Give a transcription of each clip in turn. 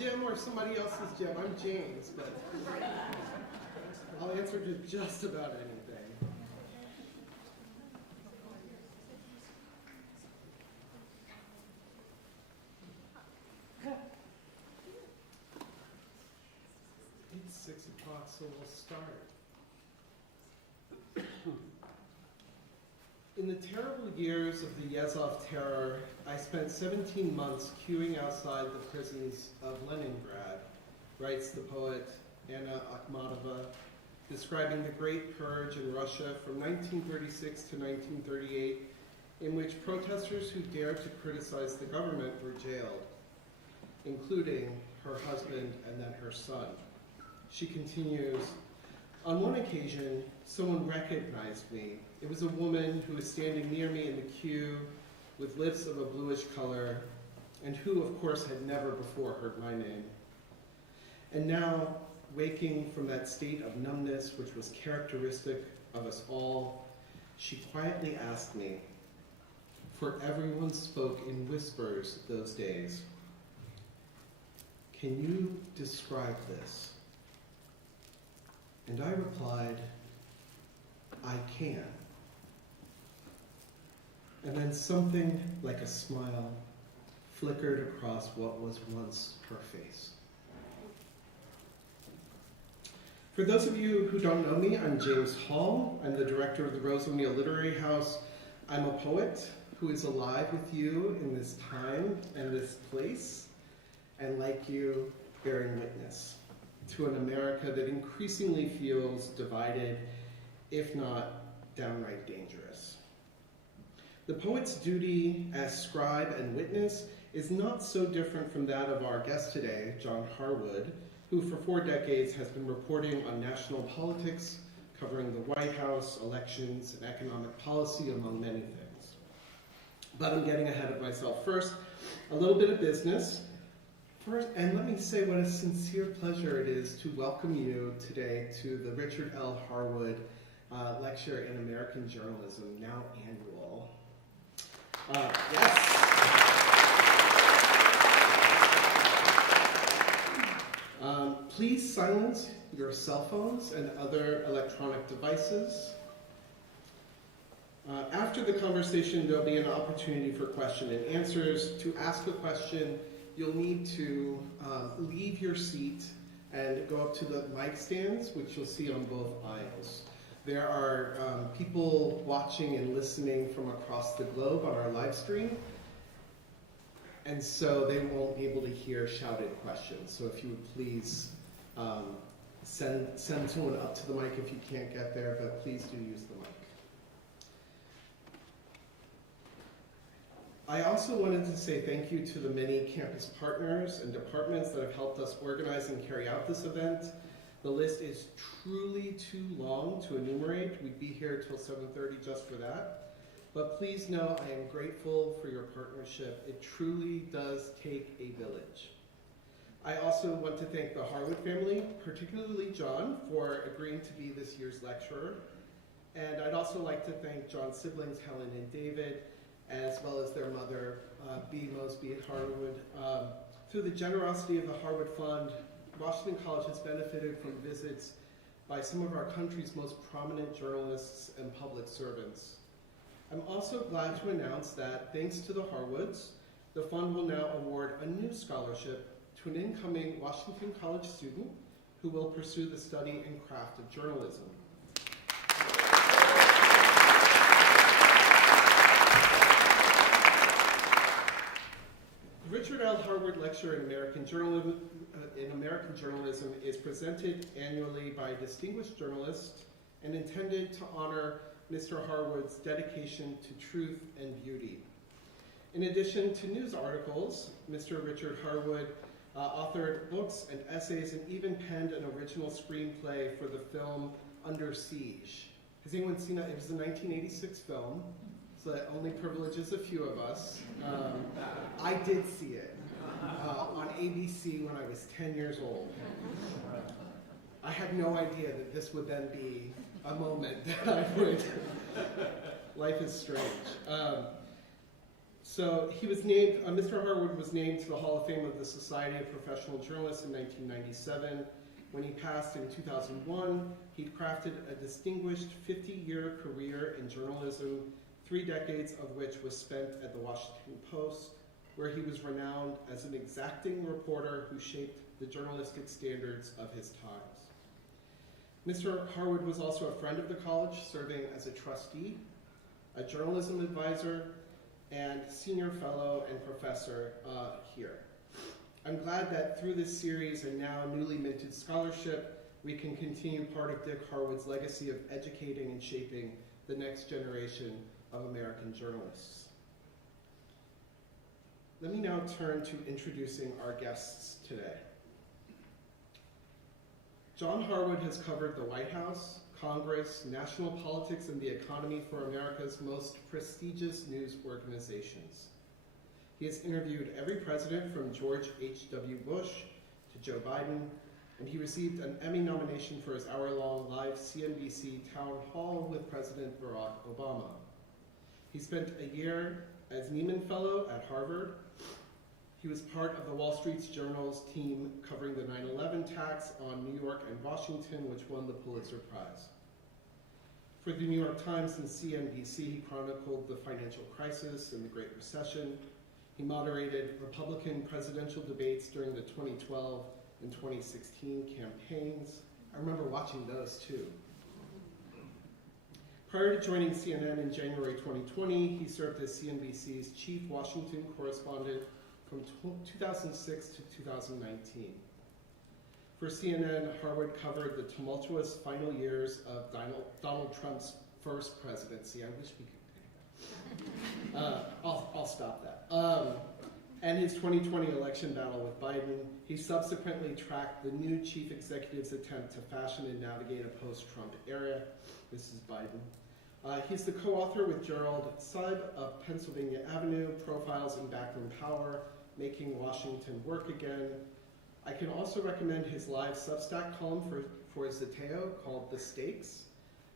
Jim or somebody else's Jim. I'm James, but I'll answer to just about anything. It's 6 o'clock, so we'll start. In the terrible years of the Yezhov terror, I spent 17 months queuing outside the prisons of Leningrad, writes the poet Anna Akhmatova, describing the Great Purge in Russia from 1936 to 1938, in which protesters who dared to criticize the government were jailed, including her husband and then her son. She continues, on one occasion, someone recognized me. It was a woman who was standing near me in the queue with lips of a bluish color and who, of course, had never before heard my name. And now, waking from that state of numbness which was characteristic of us all, she quietly asked me, for everyone spoke in whispers those days, can you describe this? And I replied, I can. And then something like a smile flickered across what was once her face. For those of you who don't know me, I'm James Hall. I'm the director of the Rose O'Neill Literary House. I'm a poet who is alive with you in this time and this place, and like you, bearing witness to an America that increasingly feels divided, if not downright dangerous. The poet's duty as scribe and witness is not so different from that of our guest today, John Harwood, who for 4 decades has been reporting on national politics, covering the White House, elections, and economic policy, among many things. But I'm getting ahead of myself. First, a little bit of business. First, and let me say what a sincere pleasure it is to welcome you today to the Richard L. Harwood Lecture in American Journalism, now annual. Yes. Please silence your cell phones and other electronic devices. After the conversation, there'll be an opportunity for question and answers. To ask a question, you'll need to leave your seat and go up to the mic stands, which you'll see on both aisles. There are people watching and listening from across the globe on our live stream, and so they won't be able to hear shouted questions. So if you would please send someone up to the mic if you can't get there, but please do use the mic. I also wanted to say thank you to the many campus partners and departments that have helped us organize and carry out this event. The list is truly too long to enumerate. We'd be here till 7:30 just for that. But please know I am grateful for your partnership. It truly does take a village. I also want to thank the Harwood family, particularly John, for agreeing to be this year's lecturer. And I'd also like to thank John's siblings, Helen and David, as well as their mother, B. Mosby at Harwood. Through the generosity of the Harwood Fund, Washington College has benefited from visits by some of our country's most prominent journalists and public servants. I'm also glad to announce that, thanks to the Harwoods, the fund will now award a new scholarship to an incoming Washington College student who will pursue the study and craft of journalism. Richard L. Harwood Lecture in American Journalism is presented annually by a distinguished journalist and intended to honor Mr. Harwood's dedication to truth and beauty. In addition to news articles, Mr. Richard Harwood authored books and essays and even penned an original screenplay for the film Under Siege. Has anyone seen it? It was a 1986 film. So that only privileges a few of us. I did see it on ABC when I was 10 years old. I had no idea that this would then be a moment that I would. Life is strange. So he was named, Mr. Harwood was named to the Hall of Fame of the Society of Professional Journalists in 1997. When he passed in 2001, he'd crafted a distinguished 50-year career in journalism, 3 decades of which was spent at the Washington Post, where he was renowned as an exacting reporter who shaped the journalistic standards of his times. Mr. Harwood was also a friend of the college, serving as a trustee, a journalism advisor, and senior fellow and professor here. I'm glad that through this series and now newly minted scholarship, we can continue part of Dick Harwood's legacy of educating and shaping the next generation of American journalists. Let me now turn to introducing our guests today. John Harwood has covered the White House, Congress, national politics, and the economy for America's most prestigious news organizations. He has interviewed every president from George H.W. Bush to Joe Biden, and he received an Emmy nomination for his hour-long live CNBC town hall with President Barack Obama. He spent a year as Nieman Fellow at Harvard. He was part of the Wall Street Journal's team covering the 9/11 attacks on New York and Washington, which won the Pulitzer Prize. For the New York Times and CNBC, he chronicled the financial crisis and the Great Recession. He moderated Republican presidential debates during the 2012 and 2016 campaigns. I remember watching those too. Prior to joining CNN in January 2020, he served as CNBC's chief Washington correspondent from 2006 to 2019. For CNN, Harwood covered the tumultuous final years of Donald Trump's first presidency. I wish we could. I'll stop that. And his 2020 election battle with Biden. He subsequently tracked the new chief executive's attempt to fashion and navigate a post-Trump era. This is Biden. He's the co-author with Gerald Seib of Pennsylvania Avenue, Profiles in Backroom Power, Making Washington Work Again. I can also recommend his live Substack column for Zeteo called The Stakes,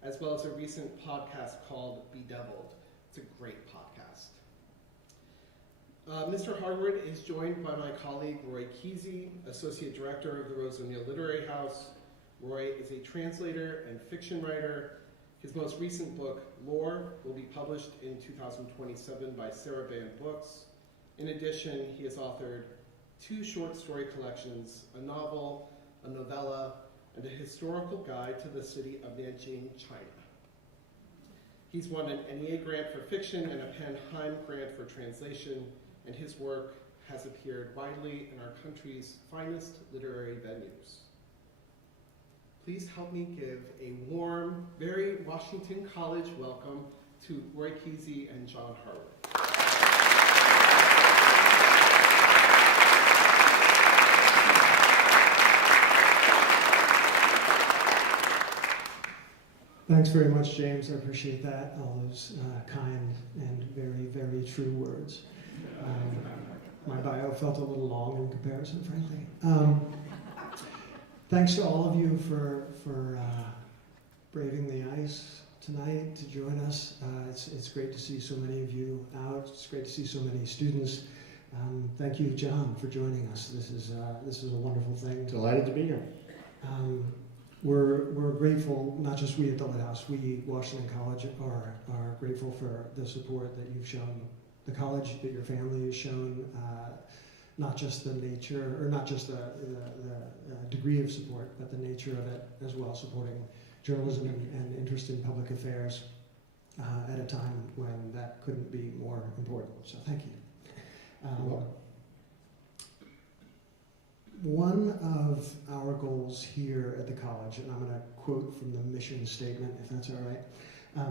as well as a recent podcast called Bedeviled. It's a great podcast. Mr. Harwood is joined by my colleague Roy Kesey, Associate Director of the Rose O'Neill Literary House. Roy is a translator and fiction writer. His most recent book, Lore, will be published in 2027 by Sarah Palin Books. In addition, he has authored 2 short story collections, a novel, a novella, and a historical guide to the city of Nanjing, China. He's won an NEA grant for fiction and a Penn Heim grant for translation, and his work has appeared widely in our country's finest literary venues. Please help me give a warm, very Washington College welcome to Roy Kesey and John Harwood. Thanks very much, James. I appreciate that. All those kind and very, very true words. My bio felt a little long in comparison, frankly. Thanks to all of you for braving the ice tonight to join us. It's great to see so many of you out. It's great to see so many students. Thank you, John, for joining us. This is a wonderful thing. Delighted to be here. We're grateful, not just we at the Lighthouse, we, Washington College, are grateful for the support that you've shown the college, that your family has shown, not just the nature, or not just the degree of support, but the nature of it as well, supporting journalism and interest in public affairs at a time when that couldn't be more important. So thank you. One of our goals here at the college, and I'm going to quote from the mission statement, if that's all right,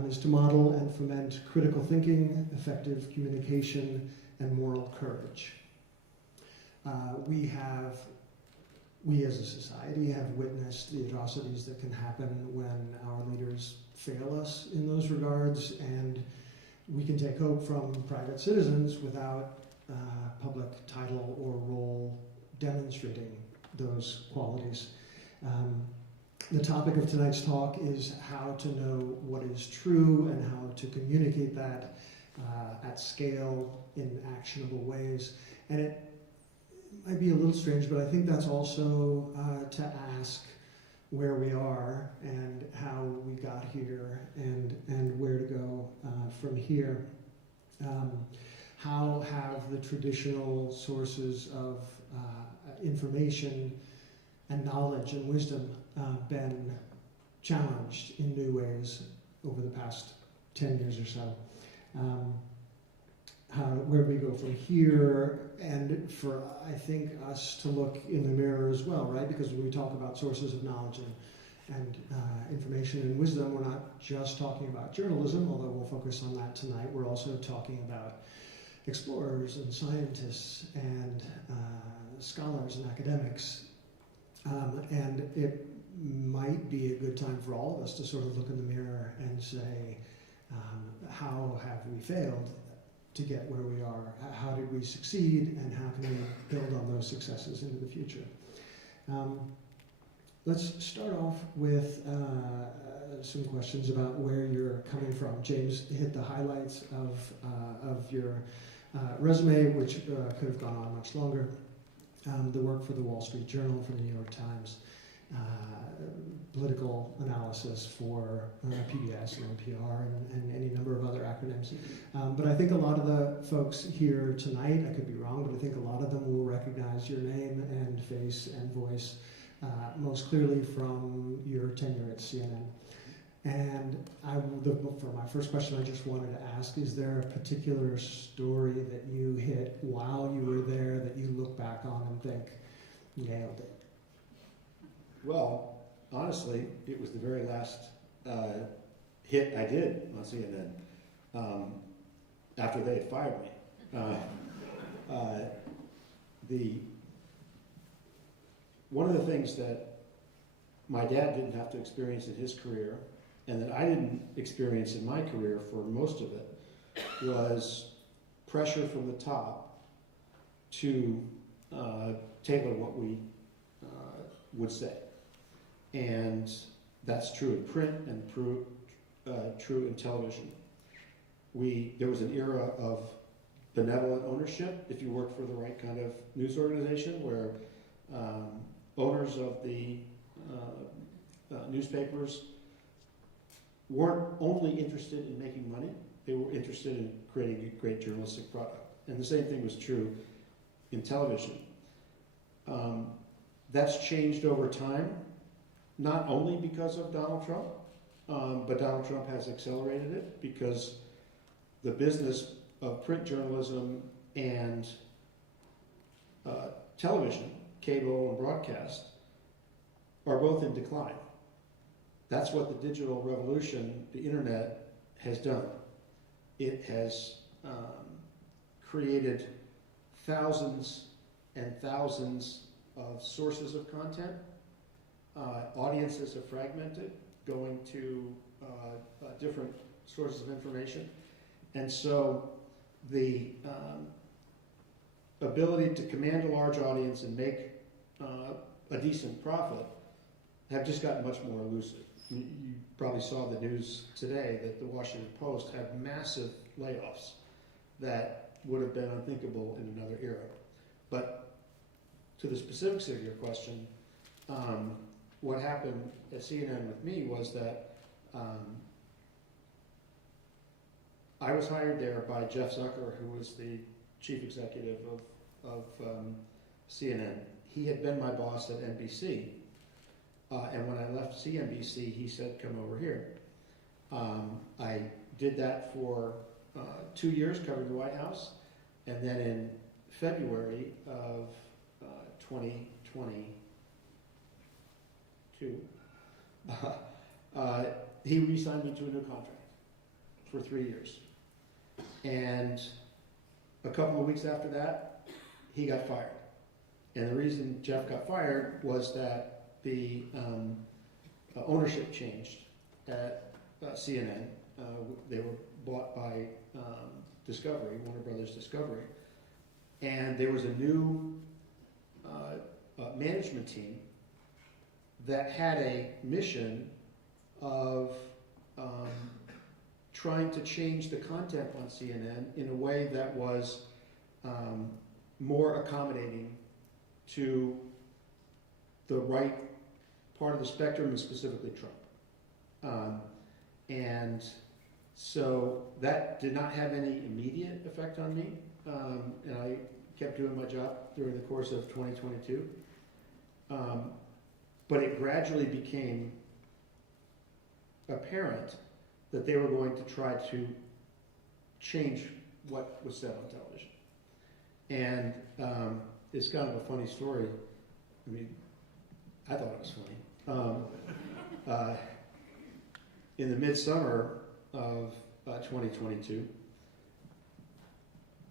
is to model and foment critical thinking, effective communication, and moral courage. We as a society have witnessed the atrocities that can happen when our leaders fail us in those regards, and we can take hope from private citizens without public title or role demonstrating those qualities. The topic of tonight's talk is how to know what is true and how to communicate that at scale in actionable ways. And it might be a little strange, but I think that's also to ask where we are and how we got here and where to go from here. How have the traditional sources of information and knowledge and wisdom been challenged in new ways over the past 10 years or so? Where do we go from here? And for, I think, us to look in the mirror as well, right? Because when we talk about sources of knowledge and information and wisdom, we're not just talking about journalism, although we'll focus on that tonight. We're also talking about explorers and scientists and scholars and academics. And it might be a good time for all of us to sort of look in the mirror and say, how have we failed to get where we are? How did we succeed, and how can we build on those successes into the future? Let's start off with some questions about where you're coming from. James hit the highlights of your resume, which could have gone on much longer. The work for the Wall Street Journal, for the New York Times, political analysis for PBS and NPR and any number of other acronyms. But I think a lot of the folks here tonight, I could be wrong, but I think a lot of them will recognize your name and face and voice most clearly from your tenure at CNN. And for my first question, I just wanted to ask, is there a particular story that you hit while you were there that you look back on and think, nailed it? Well, honestly, it was the very last hit I did on CNN after they had fired me. One of the things that my dad didn't have to experience in his career, and that I didn't experience in my career for most of it, was pressure from the top to tailor what we would say. And that's true in print and true in television. There was an era of benevolent ownership, if you worked for the right kind of news organization, where owners of the newspapers weren't only interested in making money, they were interested in creating a great journalistic product. And the same thing was true in television. That's changed over time, not only because of Donald Trump, but Donald Trump has accelerated it because the business of print journalism and television, cable and broadcast, are both in decline. That's what the digital revolution, the internet, has done. It has created thousands and thousands of sources of content. Audiences are fragmented, going to different sources of information. And so the ability to command a large audience and make a decent profit have just gotten much more elusive. You probably saw the news today that the Washington Post had massive layoffs that would have been unthinkable in another era. But to the specifics of your question, what happened at CNN with me was that I was hired there by Jeff Zucker, who was the chief executive of CNN. He had been my boss at NBC. And when I left CNBC, he said, come over here. I did that for 2 years, covering the White House. And then in February of 2022, he re-signed me to a new contract for 3 years. And a couple of weeks after that, he got fired. And the reason Jeff got fired was that the ownership changed at CNN. They were bought by Discovery, Warner Brothers Discovery. And there was a new management team that had a mission of trying to change the content on CNN in a way that was more accommodating to the right part of the spectrum, and specifically Trump. And so that did not have any immediate effect on me, and I kept doing my job during the course of 2022. But it gradually became apparent that they were going to try to change what was said on television. And it's kind of a funny story. I mean, I thought it was funny. In the midsummer of 2022,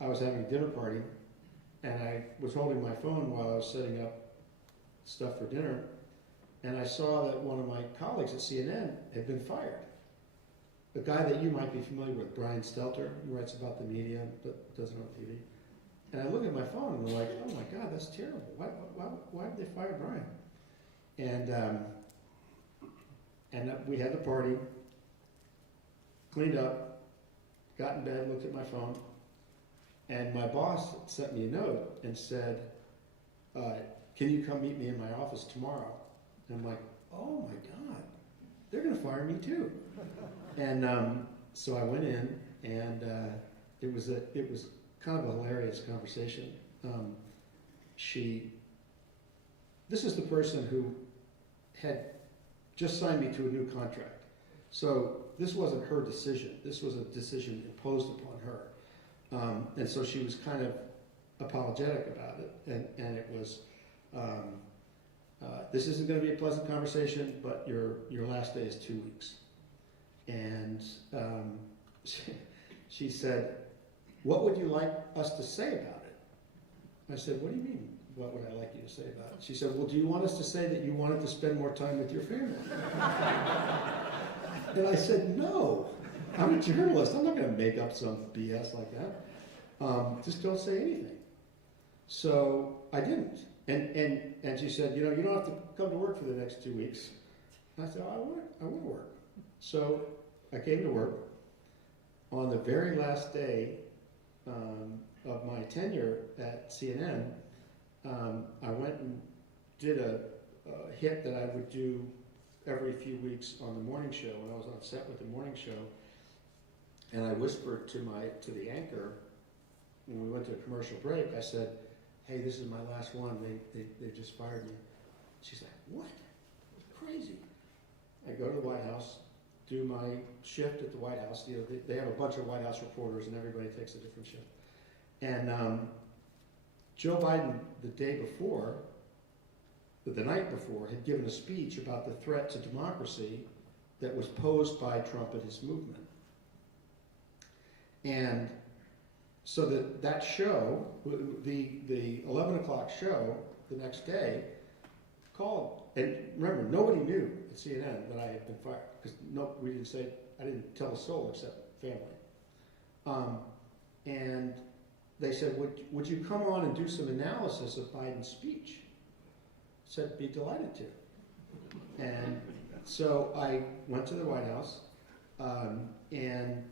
I was having a dinner party, and I was holding my phone while I was setting up stuff for dinner, and I saw that one of my colleagues at CNN had been fired. A guy that you might be familiar with, Brian Stelter, who writes about the media but doesn't on TV. And I look at my phone and I'm like, oh my God, that's terrible. Why did they fire Brian? And we had the party, cleaned up, got in bed, looked at my phone, and my boss sent me a note and said, can you come meet me in my office tomorrow? And I'm like, oh my God, they're gonna fire me too. And so I went in, and it was kind of a hilarious conversation. This is the person who had just signed me to a new contract. So this wasn't her decision. This was a decision imposed upon her. And so she was kind of apologetic about it. And it was, this isn't going to be a pleasant conversation, but your last day is 2 weeks. And she said, what would you like us to say about it? I said, what do you mean, what would I like you to say about it? She said, well, do you want us to say that you wanted to spend more time with your family? And I said, no, I'm a journalist. I'm not going to make up some BS like that. Just don't say anything. So I didn't. And she said, you don't have to come to work for the next 2 weeks. I said, I want to work. So I came to work. On the very last day of my tenure at CNN, I went and did a hit that I would do every few weeks on the morning show when I was on set with the morning show. And I whispered to the anchor when we went to a commercial break. I said, hey, this is my last one. They just fired me. She's like, what? Crazy. I go to the White House, do my shift at the White House. They have a bunch of White House reporters, and everybody takes a different shift. And Joe Biden, the night before, had given a speech about the threat to democracy that was posed by Trump and his movement. And so that show, the 11 o'clock show the next day, called. And remember, nobody knew at CNN that I had been fired, because I didn't tell a soul except family. And they said, would you come on and do some analysis of Biden's speech? I said, be delighted to. And so I went to the White House, and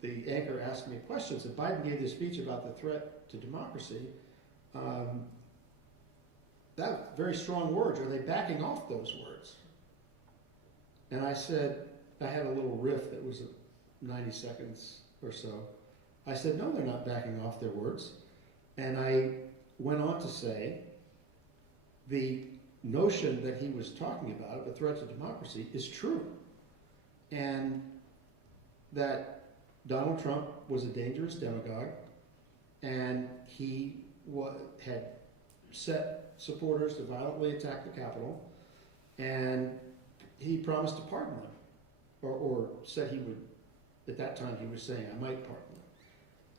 the anchor asked me questions. And Biden gave this speech about the threat to democracy. That very strong words. Are they backing off those words? And I said, I had a little riff that was 90 seconds or so. I said, no, they're not backing off their words. And I went on to say, the notion that he was talking about, the threat to democracy, is true. And that Donald Trump was a dangerous demagogue, and he had set supporters to violently attack the Capitol, and he promised to pardon them, or said he would. At that time, he was saying, I might pardon them.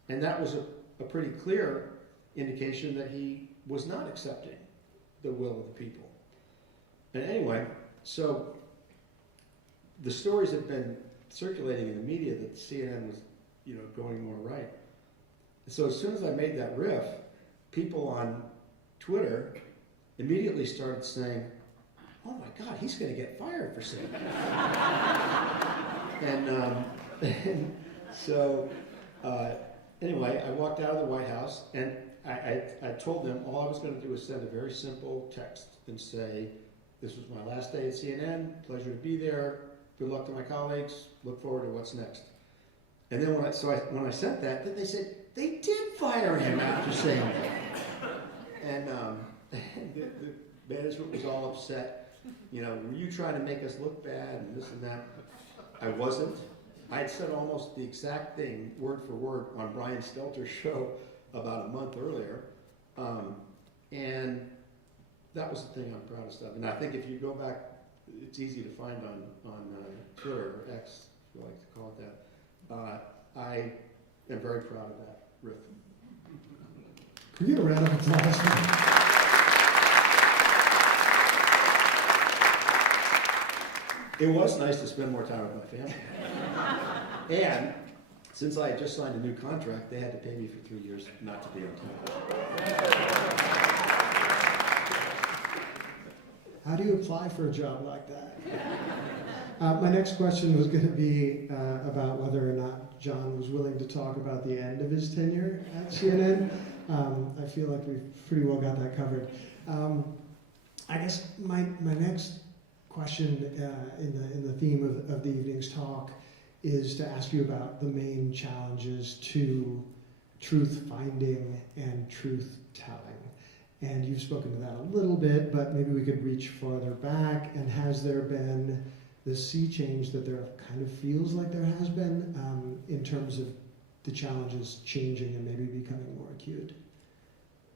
And that was a pretty clear indication that he was not accepting the will of the people. And anyway, so the stories have been circulating in the media that CNN was, going more right. So as soon as I made that riff, people on Twitter immediately started saying, oh my God, he's going to get fired for saying that. And so, anyway, I walked out of the White House, and I told them all I was going to do was send a very simple text and say, this was my last day at CNN, pleasure to be there, good luck to my colleagues, look forward to what's next. And then when I sent that, then they said, they did fire him after saying that. And the management was all upset. You know, were you trying to make us look bad and this and that? I wasn't. I had said almost the exact thing, word for word, on Brian Stelter's show about a month earlier. And that was the thing I'm proudest of. And I think if you go back, it's easy to find on Twitter, or X, if you like to call it that. I am very proud of that riff. Can we get a round of applause? It was nice to spend more time with my family. And since I had just signed a new contract, they had to pay me for 3 years not to be on time. How do you apply for a job like that? My next question was going to be about whether or not John was willing to talk about the end of his tenure at CNN. I feel like we've pretty well got that covered. I guess my next question in the theme of the evening's talk is to ask you about the main challenges to truth finding and truth telling. And you've spoken to that a little bit, but maybe we could reach farther back. And has there been this sea change that there kind of feels like there has been in terms of the challenges changing and maybe becoming more acute?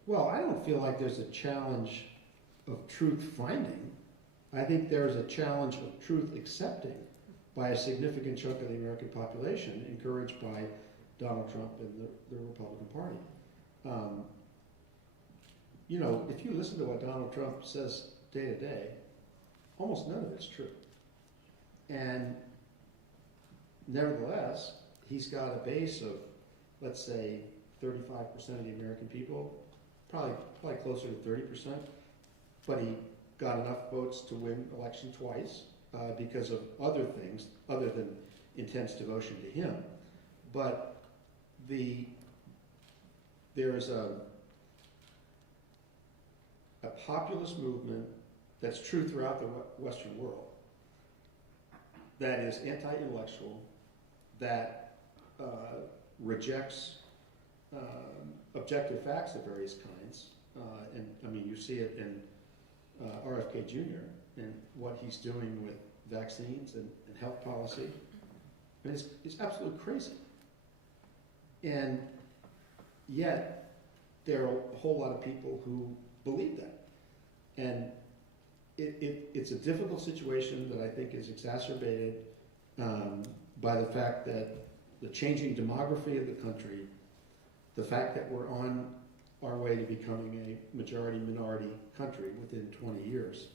Well, I don't feel like there's a challenge of truth finding. I think there's a challenge of truth accepting by a significant chunk of the American population, encouraged by Donald Trump and the Republican Party. You know, if you listen to what Donald Trump says day to day, almost none of it's true. And nevertheless, he's got a base of, let's say, 35% of the American people, probably closer to 30%, but he got enough votes to win election twice because of other things other than intense devotion to him. But there's a populist movement that's true throughout the Western world that is anti-intellectual, that rejects objective facts of various kinds. And I mean, you see it in RFK Jr. and what he's doing with vaccines and health policy. I mean, it's absolutely crazy. And yet, there are a whole lot of people who believe that. And it's a difficult situation that I think is exacerbated by the fact that the changing demography of the country, the fact that we're on our way to becoming a majority-minority country within 20 years,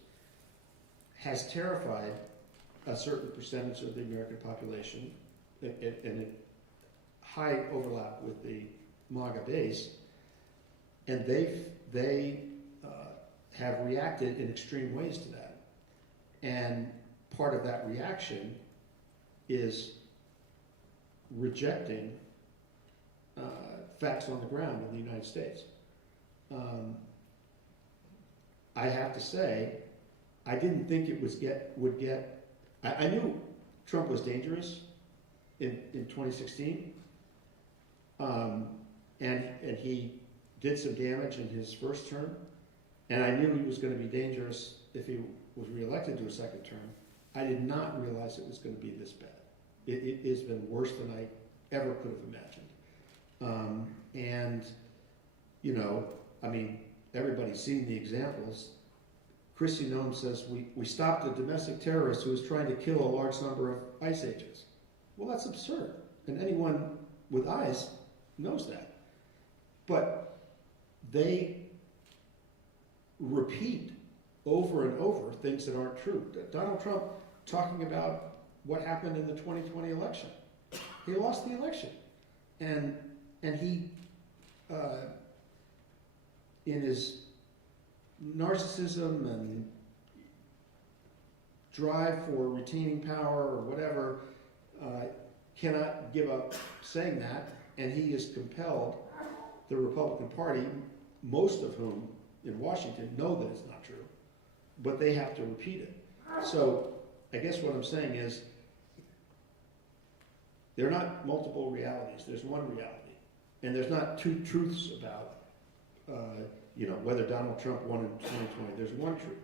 has terrified a certain percentage of the American population, and a high overlap with the MAGA base, and they have reacted in extreme ways to that. And part of that reaction is rejecting facts on the ground in the United States. I have to say, I didn't think it would get. I knew Trump was dangerous in 2016, and he did some damage in his first term, and I knew he was going to be dangerous if he was reelected to a second term. I did not realize it was going to be this bad. It has been worse than I ever could have imagined. And, you know, I mean, everybody's seen the examples. Kristi Noem says, we stopped a domestic terrorist who was trying to kill a large number of ICE agents. Well, that's absurd. And anyone with eyes knows that. But they repeat over and over things that aren't true. Donald Trump talking about what happened in the 2020 election. He lost the election. And he, in his narcissism and drive for retaining power or whatever, cannot give up saying that, and he has compelled the Republican Party, most of whom in Washington know that it's not true, but they have to repeat it. So I guess what I'm saying is, there are not multiple realities. There's one reality, and there's not two truths about, whether Donald Trump won in 2020. There's one truth.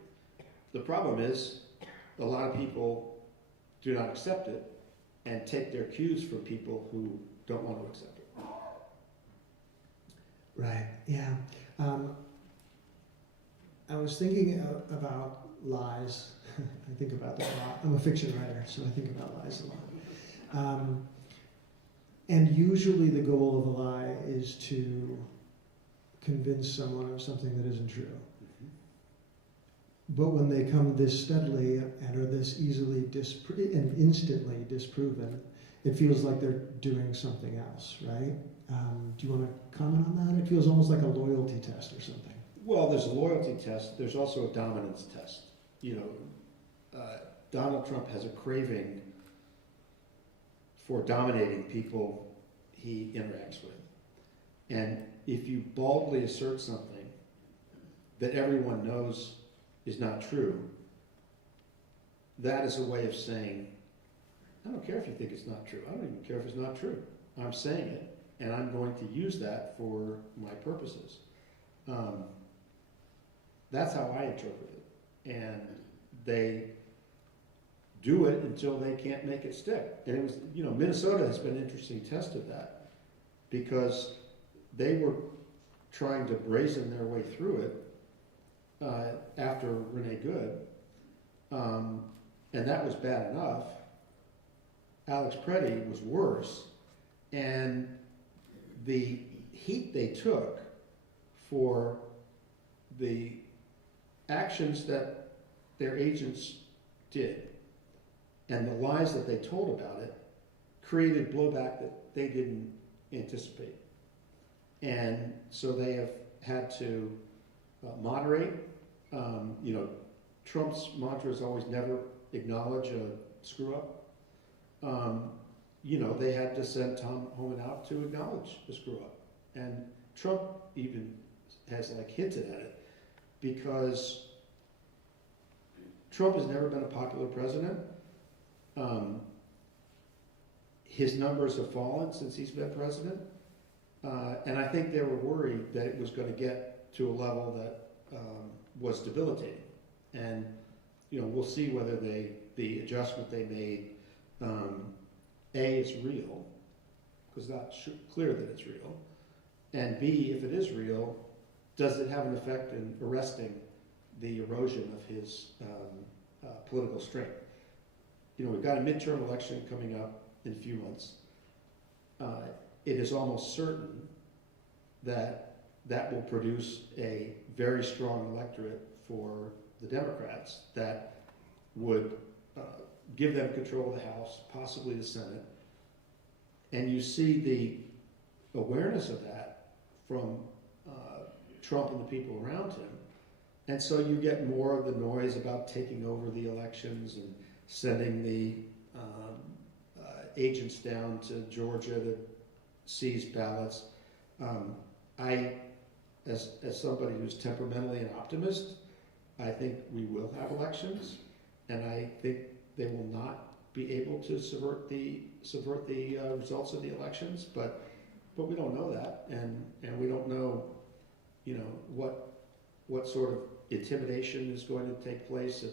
The problem is, a lot of people do not accept it and take their cues from people who don't want to accept it. Right. Yeah. I was thinking about lies. I think about that a lot. I'm a fiction writer, so I think about lies a lot. And usually the goal of a lie is to convince someone of something that isn't true. But when they come this steadily and are this easily and instantly disproven, it feels like they're doing something else, right? Do you want to comment on that? It feels almost like a loyalty test or something. Well, there's a loyalty test. There's also a dominance test. Donald Trump has a craving for dominating people he interacts with. And if you baldly assert something that everyone knows is not true, that is a way of saying, I don't care if you think it's not true. I don't even care if it's not true. I'm saying it, and I'm going to use that for my purposes. That's how I interpret it. And they do it until they can't make it stick. And it was, Minnesota has been an interesting test of that, because they were trying to brazen their way through it after Renee Good, and that was bad enough. Alex Preddy was worse, and the heat they took for the actions that their agents did and the lies that they told about it created blowback that they didn't anticipate. And so they have had to moderate. Trump's mantra is always never acknowledge a screw up. They had to send Tom Homan out to acknowledge the screw up. And Trump even has hinted at it, because Trump has never been a popular president. His numbers have fallen since he's been president. And I think they were worried that it was going to get to a level that was debilitating. And, we'll see whether the adjustment they made, A, is real, because that's clear that it's real. And B, if it is real, does it have an effect in arresting the erosion of his political strength? We've got a midterm election coming up in a few months. It is almost certain that that will produce a very strong electorate for the Democrats that would give them control of the House, possibly the Senate. And you see the awareness of that from Trump and the people around him. And so you get more of the noise about taking over the elections and sending the agents down to Georgia to seize ballots. As somebody who's temperamentally an optimist, I think we will have elections, and I think they will not be able to subvert the results of the elections. But we don't know that, and we don't know, what sort of intimidation is going to take place at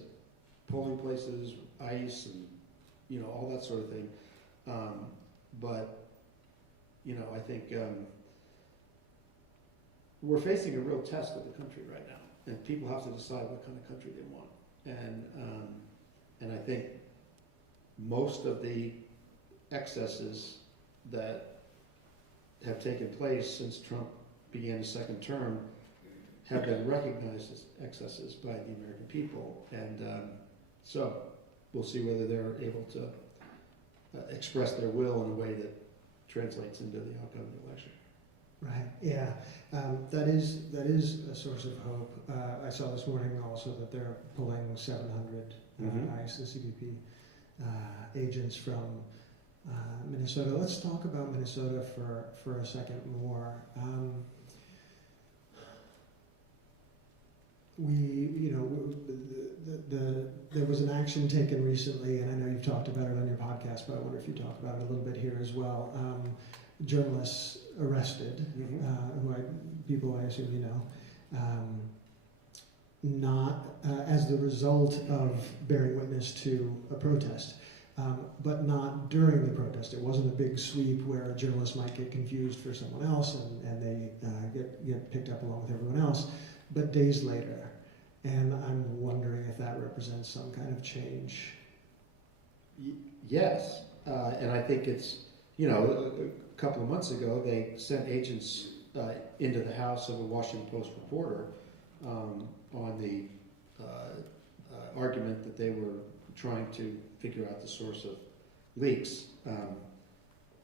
polling places, ICE, and all that sort of thing. But I think we're facing a real test of the country right now, and people have to decide what kind of country they want. And I think most of the excesses that have taken place since Trump began his second term have been recognized as excesses by the American people. And so we'll see whether they're able to express their will in a way that translates into the outcome of the election. Right. Yeah. That is a source of hope. I saw this morning also that they're pulling 700 ICE, the CBP agents from Minnesota. Let's talk about Minnesota for a second more. There was an action taken recently, and I know you've talked about it on your podcast, but I wonder if you talk about it a little bit here as well. Journalists arrested, people I assume you know, not as the result of bearing witness to a protest, but not during the protest. It wasn't a big sweep where a journalist might get confused for someone else and they get picked up along with everyone else, but days later. And I'm wondering if that represents some kind of change. Yes, and I think it's, a couple of months ago, they sent agents into the house of a Washington Post reporter on the argument that they were trying to figure out the source of leaks.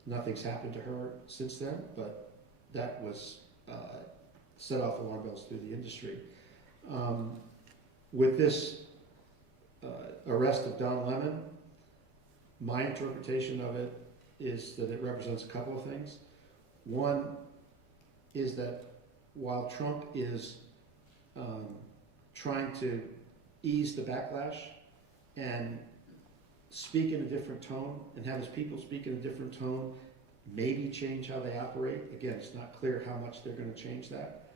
Nothing's happened to her since then, but that was set off alarm bells through the industry. With this arrest of Don Lemon, my interpretation of it is that it represents a couple of things. One is that while Trump is trying to ease the backlash and speak in a different tone and have his people speak in a different tone, maybe change how they operate. Again, it's not clear how much they're going to change that.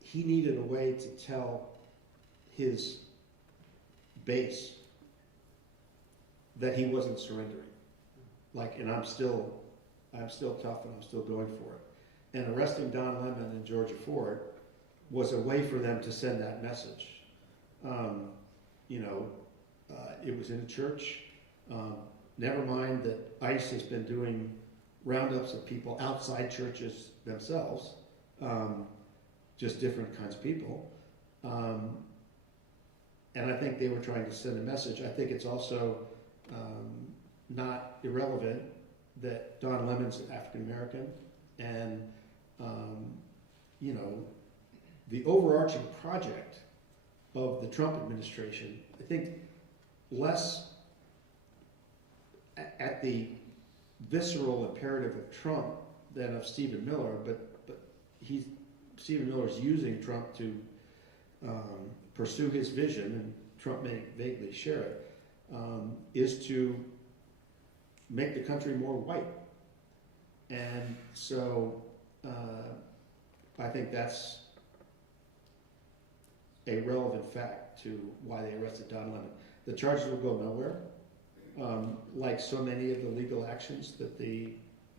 He needed a way to tell his base that he wasn't surrendering. And I'm still tough and I'm still going for it. And arresting Don Lemon and Georgia Ford was a way for them to send that message. It was in a church. Never mind that ICE has been doing roundups of people outside churches themselves, just different kinds of people. And I think they were trying to send a message. I think it's also not irrelevant that Don Lemon's African American, and the overarching project of the Trump administration, I think less at the visceral imperative of Trump than of Stephen Miller, but Stephen Miller's using Trump to pursue his vision, and Trump may vaguely share it, is to make the country more white. And so I think that's a relevant fact to why they arrested Don Lemon. The charges will go nowhere, like so many of the legal actions that the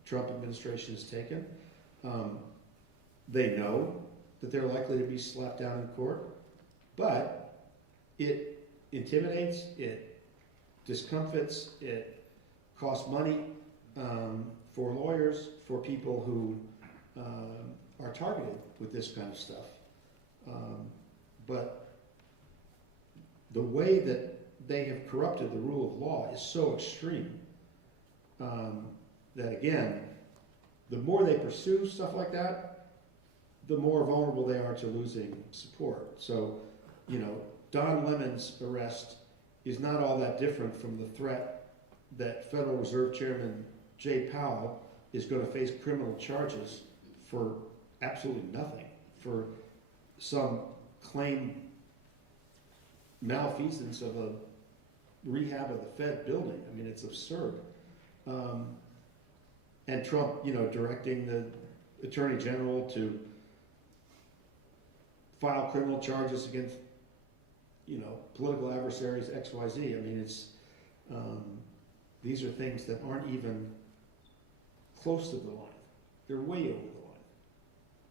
Trump administration has taken. They know that they're likely to be slapped down in court, but it intimidates, it discomfits, it costs money for lawyers, for people who are targeted with this kind of stuff. But the way that they have corrupted the rule of law is so extreme that, again, the more they pursue stuff like that, the more vulnerable they are to losing support. So, Don Lemon's arrest is not all that different from the threat that Federal Reserve Chairman Jay Powell is going to face criminal charges for absolutely nothing, for some claim malfeasance of a rehab of the Fed building. I mean, it's absurd. And Trump, directing the Attorney General to file criminal charges against, political adversaries, XYZ. I mean, it's these are things that aren't even close to the line. They're way over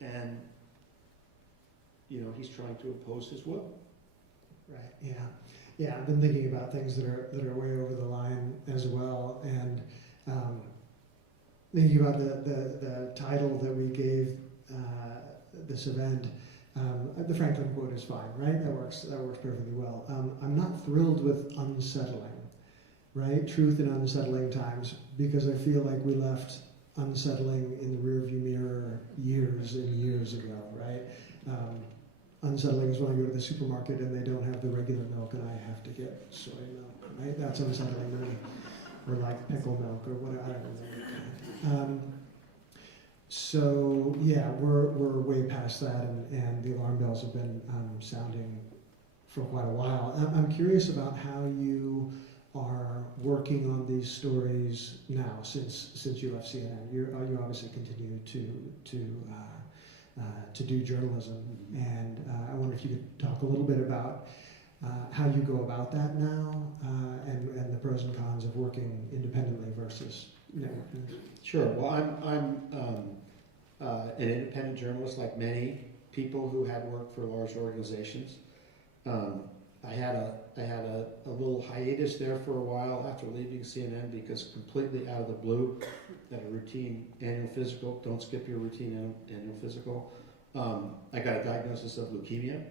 the line. And, he's trying to impose his will. Right. Yeah. Yeah. I've been thinking about things that are way over the line as well, and thinking about the title that we gave this event. The Franklin quote is fine, right? That works perfectly well. I'm not thrilled with unsettling, right? Truth in unsettling times, because I feel like we left unsettling in the rearview mirror years and years ago, right? Unsettling is when I go to the supermarket and they don't have the regular milk and I have to get soy milk, right? That's unsettling to me. or like pickle milk or whatever. I don't know. So yeah, we're way past that, and the alarm bells have been sounding for quite a while. I'm curious about how you are working on these stories now, since you left CNN. You obviously continue to do journalism, and I wonder if you could talk a little bit about how you go about that now, and the pros and cons of working independently versus network news. Sure. Well, I'm an independent journalist, like many people who had worked for large organizations. I had a little hiatus there for a while after leaving CNN because completely out of the blue, at a routine annual physical. Don't skip your routine annual physical. I got a diagnosis of leukemia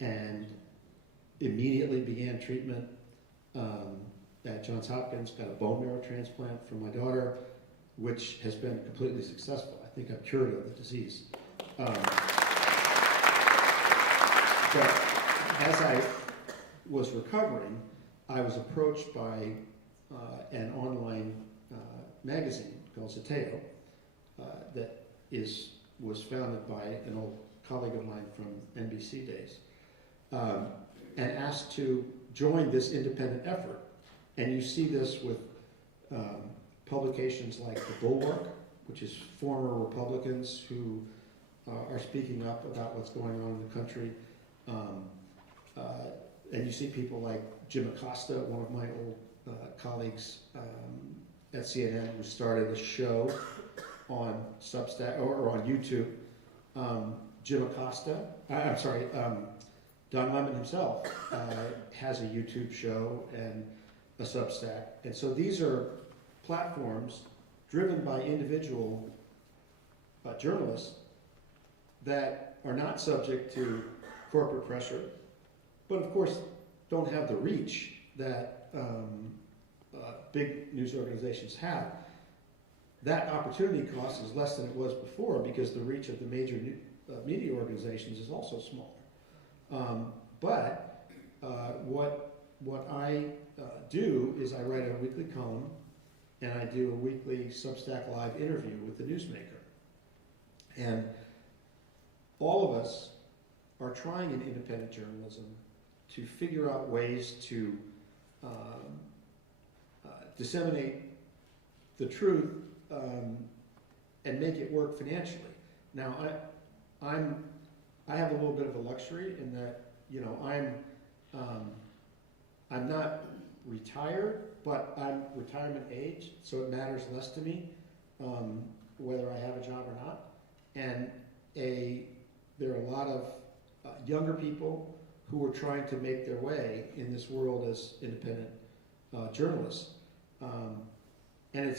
and immediately began treatment at Johns Hopkins. Got a bone marrow transplant for my daughter, which has been completely successful. I think I'm cured of the disease. But as I was recovering, I was approached by an online magazine called Zateo that was founded by an old colleague of mine from NBC days, and asked to join this independent effort. And you see this with publications like The Bulwark, which is former Republicans who are speaking up about what's going on in the country. And you see people like Jim Acosta, one of my old colleagues at CNN, who started a show on Substack or on YouTube. Jim Acosta, Don Lemon himself has a YouTube show and a Substack. And so these are platforms driven by individual journalists that are not subject to corporate pressure, but of course don't have the reach that big news organizations have. That opportunity cost is less than it was before because the reach of the major media organizations is also smaller. But what I do is I write a weekly column and I do a weekly Substack Live interview with the newsmaker. And all of us are trying in independent journalism to figure out ways to disseminate the truth and make it work financially. Now, I have a little bit of a luxury in that, you know, I'm not retired, but I'm retirement age, so it matters less to me whether I have a job or not. And there are a lot of younger people who are trying to make their way in this world as independent journalists. And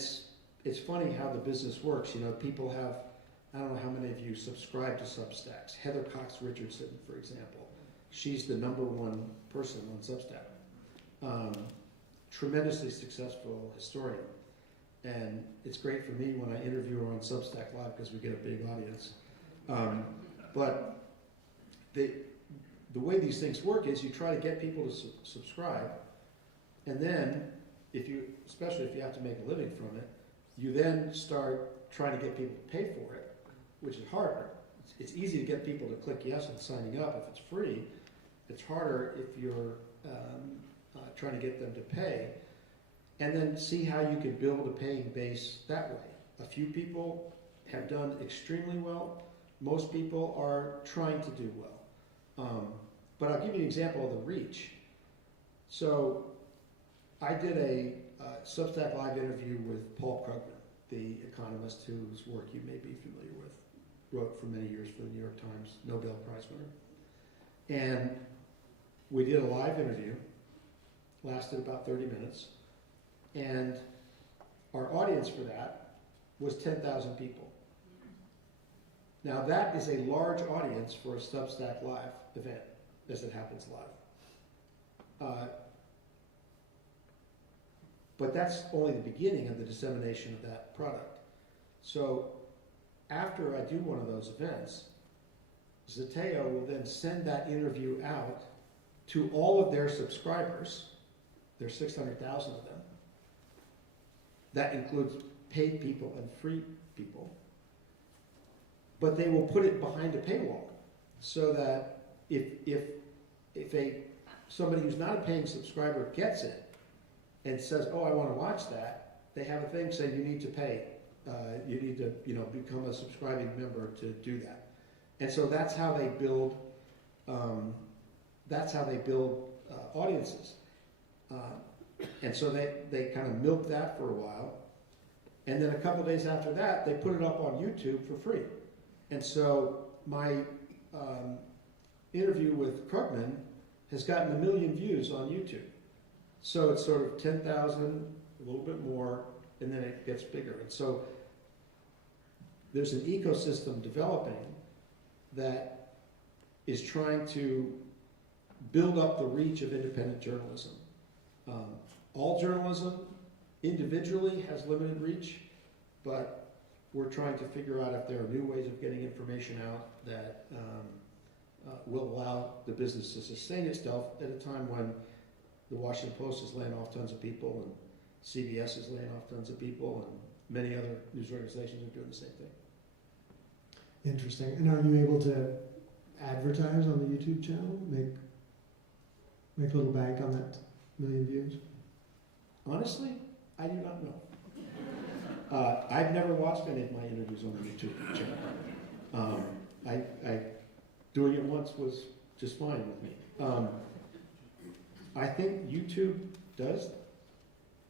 it's funny how the business works. You know, people have, I don't know how many of you subscribe to Substacks. Heather Cox Richardson, for example. She's the #1 person on Substack. Tremendously successful historian. And it's great for me when I interview her on Substack Live because we get a big audience. But the way these things work is you try to get people to subscribe, and then especially if you have to make a living from it, you then start trying to get people to pay for it, which is harder. It's easy to get people to click yes on signing up if it's free. It's harder if you're trying to get them to pay, and then see how you can build a paying base that way. A few people have done extremely well. Most people are trying to do well. But I'll give you an example of the reach. So I did a Substack Live interview with Paul Krugman, the economist whose work you may be familiar with, wrote for many years for the New York Times, Nobel Prize winner. And we did a live interview, lasted about 30 minutes, and our audience for that was 10,000 people. Now that is a large audience for a Substack Live event, as it happens live. But that's only the beginning of the dissemination of that product. So after I do one of those events, Zateo will then send that interview out to all of their subscribers. There's 600,000 of them. That includes paid people and free people. But they will put it behind a paywall so that if somebody who's not a paying subscriber gets it and says, "Oh, I want to watch that," they have a thing saying you need to pay. You need to, become a subscribing member to do that. And so that's how they build. Audiences. And so they kind of milk that for a while, and then a couple days after that, they put it up on YouTube for free. And so my interview with Krugman has gotten 1 million views on YouTube. So it's sort of 10,000, a little bit more, and then it gets bigger. And so there's an ecosystem developing that is trying to build up the reach of independent journalism. All journalism individually has limited reach, but we're trying to figure out if there are new ways of getting information out that will allow the business to sustain itself at a time when the Washington Post is laying off tons of people, and CBS is laying off tons of people, and many other news organizations are doing the same thing. Interesting. And are you able to advertise on the YouTube channel? Make a little bank on that 1 million views? Honestly, I do not know. I've never watched any of my interviews on the YouTube channel. Doing it once was just fine with me. I think YouTube does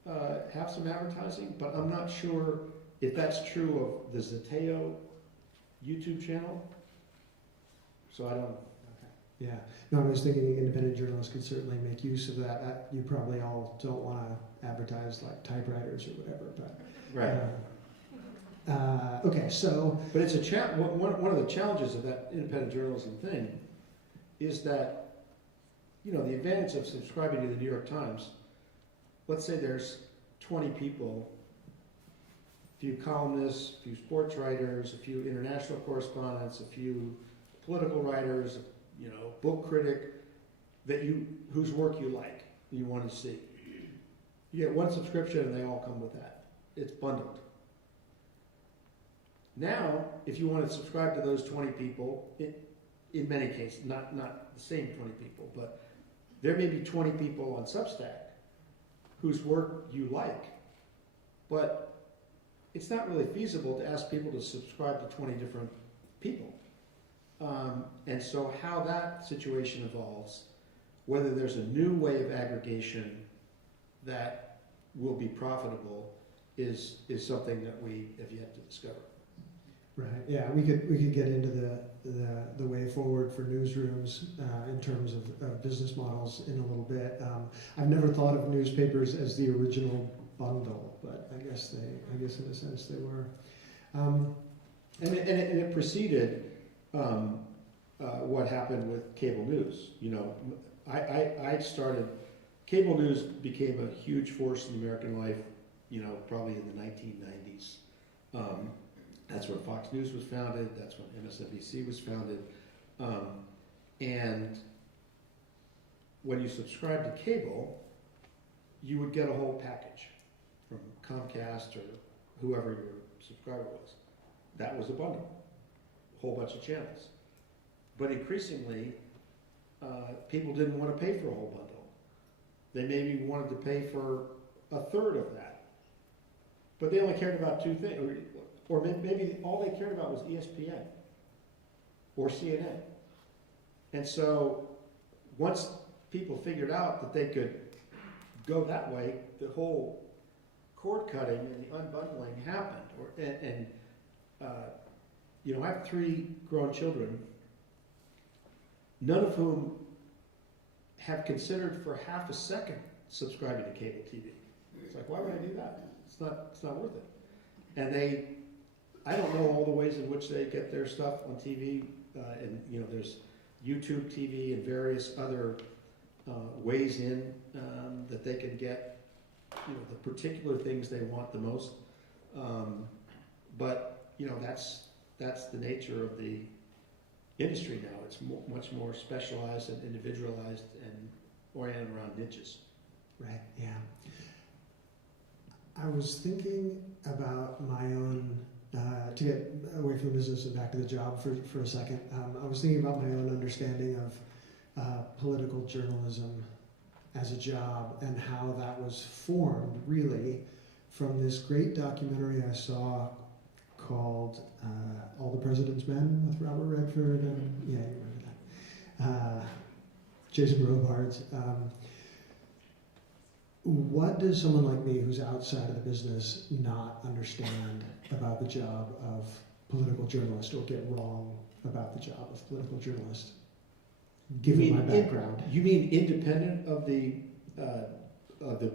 have some advertising, but I'm not sure if that's true of the Zeteo YouTube channel. So I don't. Yeah. No, I was thinking independent journalists could certainly make use of that. You probably all don't want to advertise like typewriters or whatever, but Right. Okay, so But it's one of the challenges of that independent journalism thing is that, the advantage of subscribing to the New York Times, let's say there's 20 people, a few columnists, a few sports writers, a few international correspondents, a few political writers, book critic, whose work you like, you want to see. You get one subscription and they all come with that. It's bundled. Now, if you want to subscribe to those 20 people, in many cases, not the same 20 people, but there may be 20 people on Substack whose work you like, but it's not really feasible to ask people to subscribe to 20 different people. And so how that situation evolves, whether there's a new way of aggregation that will be profitable, is something that we have yet to discover. right, yeah, we could get into the way forward for newsrooms in terms of business models in a little bit. I've never thought of newspapers as the original bundle, but I guess in a sense they were. And it preceded what happened with cable news. I started, cable news became a huge force in American life, probably in the 1990s. That's when Fox News was founded, that's when MSNBC was founded. And when you subscribed to cable, you would get a whole package from Comcast or whoever your subscriber was. That was a bundle, a whole bunch of channels. But increasingly, people didn't want to pay for a whole bundle. They maybe wanted to pay for a third of that. But they only cared about two things, or maybe all they cared about was ESPN or CNN. And so once people figured out that they could go that way, the whole cord cutting and the unbundling happened. I have 3 grown children, none of whom have considered for half a second subscribing to cable TV. It's like, why would I do that? It's not worth it. And I don't know all the ways in which they get their stuff on TV, and there's YouTube TV and various other ways in that they can get the particular things they want the most. But that's the nature of the industry now. It's much more specialized and individualized and oriented around niches. Right, yeah. I was thinking about my own, to get away from business and back to the job for a second, I was thinking about my own understanding of political journalism as a job and how that was formed, really, from this great documentary I saw called All the President's Men with Robert Redford and, yeah, you remember that. Jason Robards. What does someone like me who's outside of the business not understand about the job of political journalist or get wrong about the job of political journalist, given my background? You mean independent of the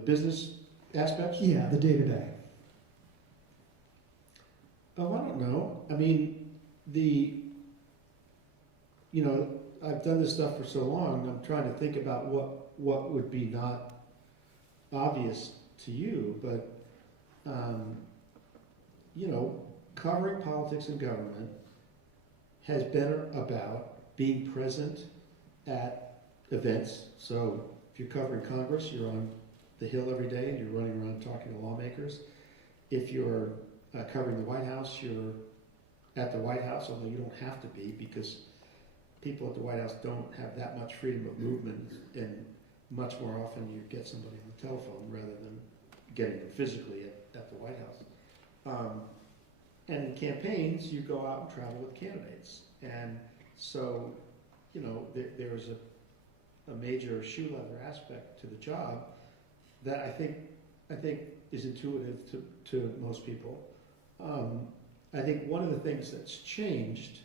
business aspects? Yeah, the day-to-day. Oh, I don't know. I mean, I've done this stuff for so long, I'm trying to think about what would be not obvious to you, but, covering politics and government has been about being present at events. So if you're covering Congress, you're on the Hill every day and you're running around talking to lawmakers. If you're covering the White House, you're at the White House, although you don't have to be, because people at the White House don't have that much freedom of movement, and much more often you get somebody on the telephone rather than getting them physically at the White House. And in campaigns, you go out and travel with candidates. And so, there's a major shoe leather aspect to the job that I think is intuitive to most people. I think one of the things that's changed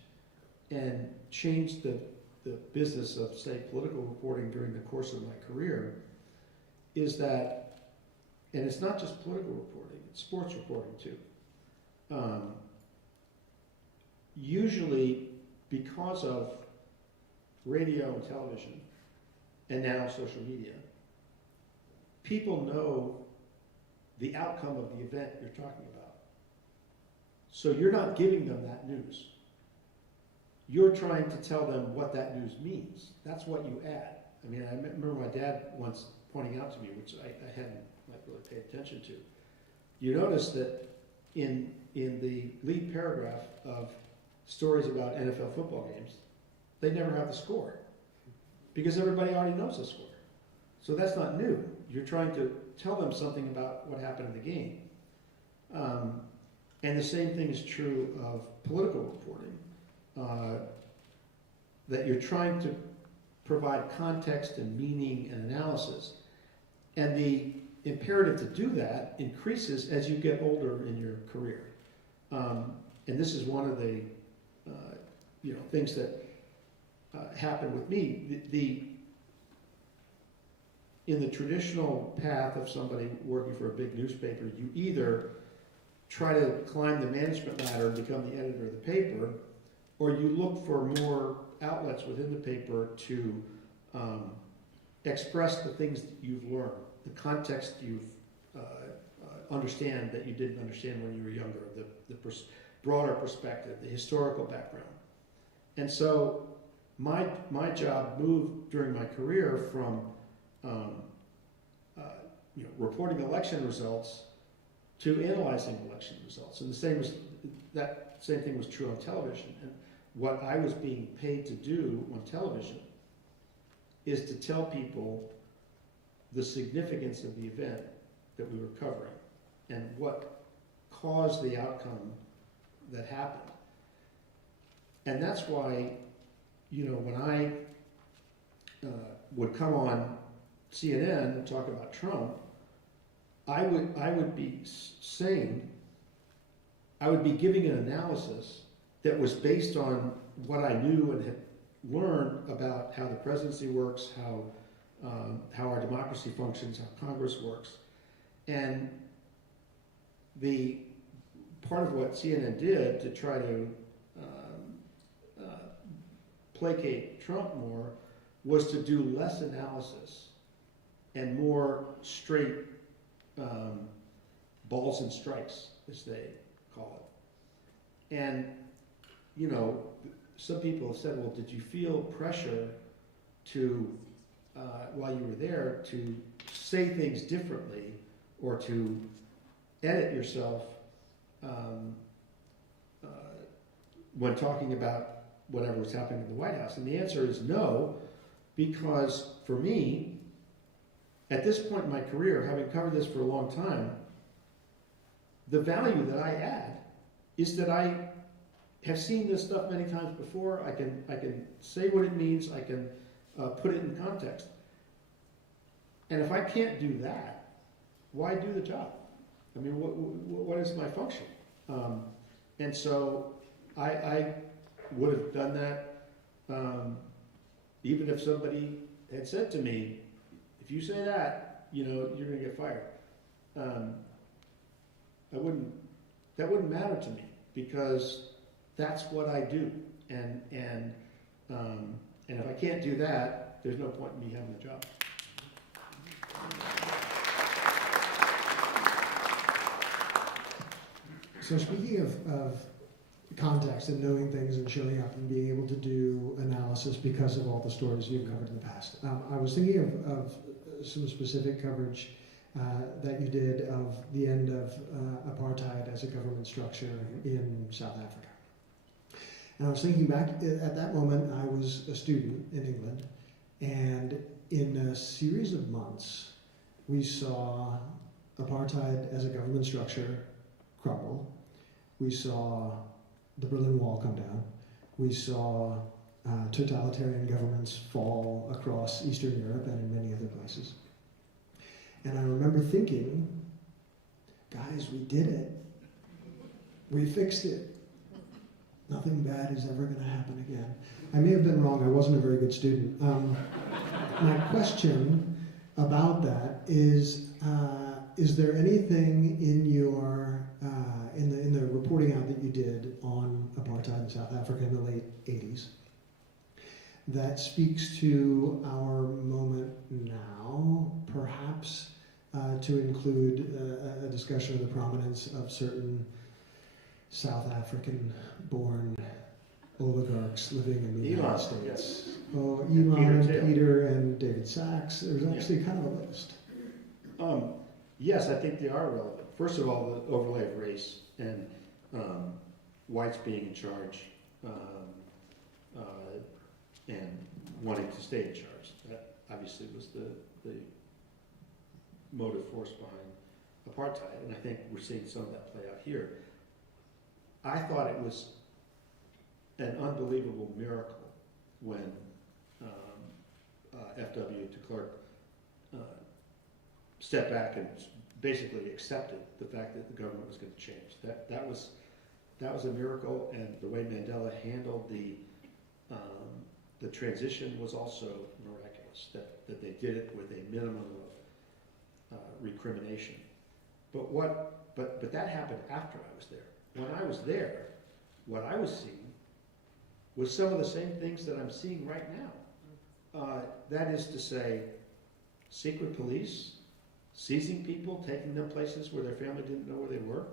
and changed the business of, say, political reporting during the course of my career is that, and it's not just political reporting, it's sports reporting too. Usually, because of radio and television, and now social media, people know the outcome of the event you're talking about. So you're not giving them that news. You're trying to tell them what that news means. That's what you add. I mean, I remember my dad once pointing out to me, which I hadn't really paid attention to. You notice that in the lead paragraph of stories about NFL football games, they never have the score because everybody already knows the score. So that's not new. You're trying to tell them something about what happened in the game. And the same thing is true of political reporting. That you're trying to provide context and meaning and analysis. And the imperative to do that increases as you get older in your career. And this is one of the things that happened with me. In the traditional path of somebody working for a big newspaper, you either try to climb the management ladder and become the editor of the paper, or you look for more outlets within the paper to express the things that you've learned, the context you've understand that you didn't understand when you were younger, the broader perspective, the historical background. And so my job moved during my career from reporting election results to analyzing election results. And that same thing was true on television. And what I was being paid to do on television is to tell people the significance of the event that we were covering and what caused the outcome that happened. And that's why, when I would come on CNN and talk about Trump, I would be saying, I would be giving an analysis that was based on what I knew and had learned about how the presidency works, how our democracy functions, how Congress works. And the part of what CNN did to try to placate Trump more was to do less analysis and more straight balls and strikes, as they call it. And, some people have said, well, did you feel pressure to, while you were there, to say things differently or to edit yourself when talking about whatever was happening in the White House? And the answer is no, because for me, at this point in my career, having covered this for a long time, the value that I add is that I have seen this stuff many times before. I can say what it means. I can put it in context. And if I can't do that, why do the job? I mean, what is my function? And so I would have done that even if somebody had said to me, if you say that, you're going to get fired. That wouldn't matter to me, because that's what I do. And if I can't do that, there's no point in me having a job. So speaking of context and knowing things and showing up and being able to do analysis because of all the stories you've covered in the past, I was thinking of some specific coverage that you did of the end of apartheid as a government structure in South Africa. And I was thinking back, at that moment I was a student in England, and in a series of months we saw apartheid as a government structure crumble. We saw the Berlin Wall come down. We saw totalitarian governments fall across Eastern Europe and in many other places. And I remember thinking, guys, we did it. We fixed it. Nothing bad is ever going to happen again. I may have been wrong. I wasn't a very good student. My question about that is there anything in your in the reporting out that you did on apartheid in South Africa in the late 80s that speaks to our moment now, perhaps to include a discussion of the prominence of certain South African-born oligarchs living in the United States? Yes. Oh, Elon, Peter, and David Sachs. There's actually kind of a list. Yes, I think they are relevant. First of all, the overlay of race and whites being in charge and wanting to stay in charge. That obviously was the motive force behind apartheid, and I think we're seeing some of that play out here. I thought it was an unbelievable miracle when F.W. de Klerk stepped back and basically accepted the fact that the government was going to change. That was a miracle, and the way Mandela handled the transition was also miraculous. That they did it with a minimum of recrimination. But that happened after I was there. When I was there, what I was seeing was some of the same things that I'm seeing right now. That is to say, secret police, seizing people, taking them places where their family didn't know where they were.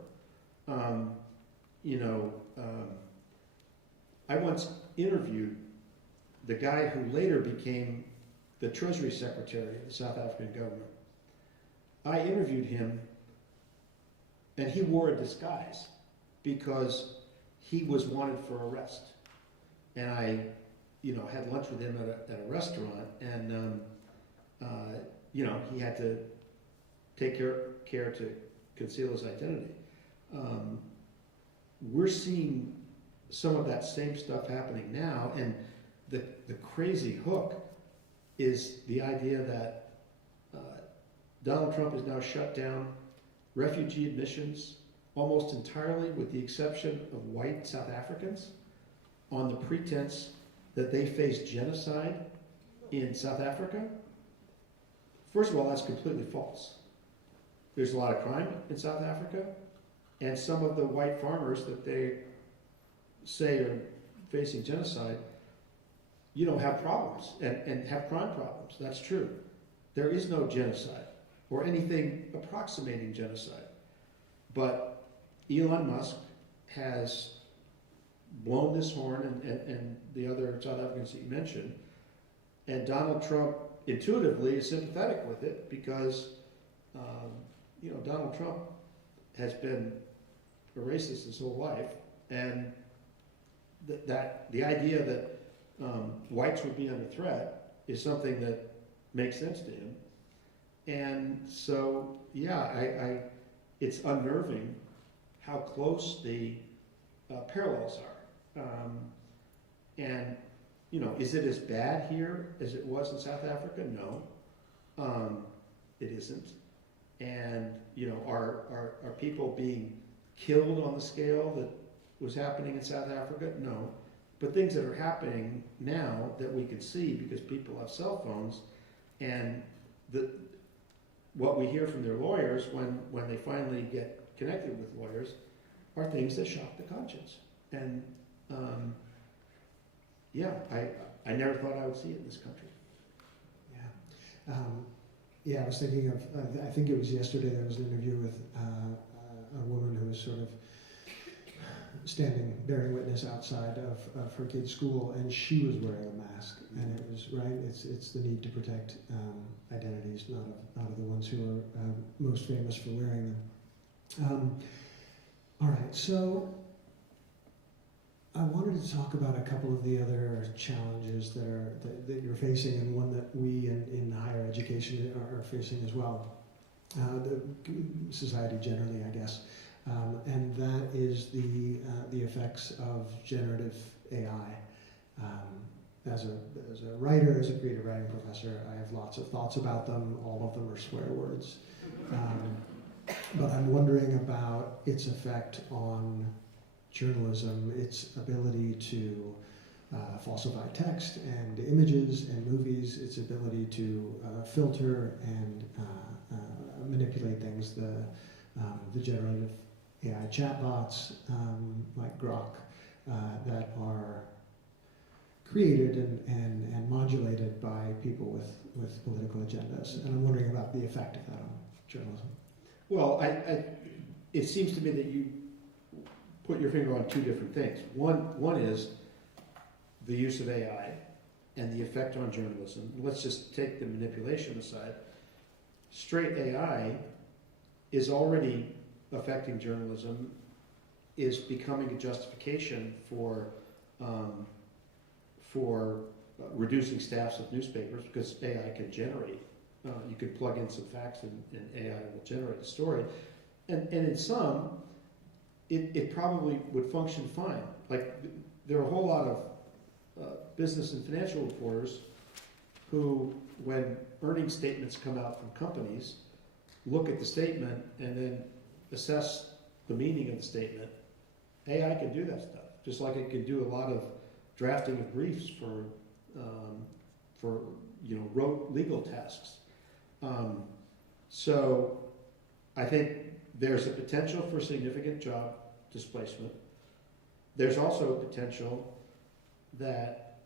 I once interviewed the guy who later became the Treasury Secretary of the South African government. I interviewed him, and he wore a disguise because he was wanted for arrest. And I, had lunch with him at a restaurant, and he had to take care to conceal his identity. We're seeing some of that same stuff happening now, and the crazy hook is the idea that Donald Trump has now shut down refugee admissions almost entirely, with the exception of white South Africans, on the pretense that they face genocide in South Africa. First of all, that's completely false. There's a lot of crime in South Africa, and some of the white farmers that they say are facing genocide, have problems and have crime problems. That's true. There is no genocide or anything approximating genocide. But Elon Musk has blown this horn, and the other South Africans that you mentioned, and Donald Trump intuitively is sympathetic with it because Donald Trump has been a racist his whole life, and the idea that whites would be under threat is something that makes sense to him. And so, yeah, it's unnerving how close the parallels are. And, you know, is it as bad here as it was in South Africa? No, it isn't. And, you know, are people being killed on the scale that was happening in South Africa? No. But things that are happening now that we can see because people have cell phones, and what we hear from their lawyers when they finally get connected with lawyers are things that shock the conscience. And yeah, I never thought I would see it in this country. Yeah. Yeah, I was thinking of, I think it was yesterday, there was an interview with a woman who was sort of bearing witness outside of her kid's school, and she was wearing a mask, and it was, right, it's the need to protect identities, not of the ones who are most famous for wearing them. All right, so I wanted to talk about a couple of the other challenges that you're facing, and one that we in higher education are facing as well. The society generally, I guess, and that is the effects of generative AI. As a writer, as a creative writing professor, I have lots of thoughts about them. All of them are swear words, but I'm wondering about its effect on journalism, its ability to falsify text and images and movies, its ability to filter and manipulate things, the generative AI chatbots like Grok that are created and modulated by people with political agendas. And I'm wondering about the effect of that on journalism. Well, it seems to me that you put your finger on two different things. One is the use of AI and the effect on journalism. Let's just take the manipulation aside. Straight AI is already affecting journalism, is becoming a justification for reducing staffs of newspapers because AI can generate. You could plug in some facts and AI will generate a story. And in some, it probably would function fine. Like, there are a whole lot of business and financial reporters who, when earnings statements come out from companies, look at the statement and then assess the meaning of the statement. AI can do that stuff, just like it can do a lot of drafting of briefs for rote legal tasks. So I think there's a potential for significant job displacement. There's also a potential that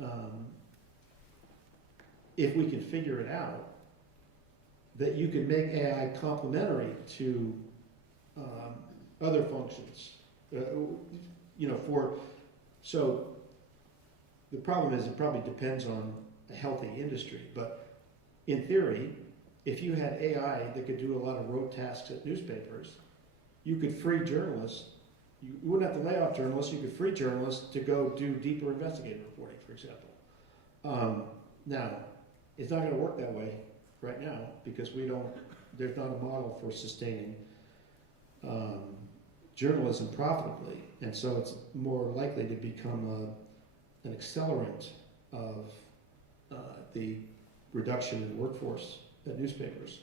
if we can figure it out, that you can make AI complementary to other functions. So the problem is it probably depends on a healthy industry, but in theory, if you had AI that could do a lot of rote tasks at newspapers, you could free journalists. You wouldn't have to lay off journalists. You could free journalists to go do deeper investigative reporting, for example. Now, it's not going to work that way right now because there's not a model for sustaining journalism profitably, and so it's more likely to become an accelerant of the reduction in workforce at newspapers.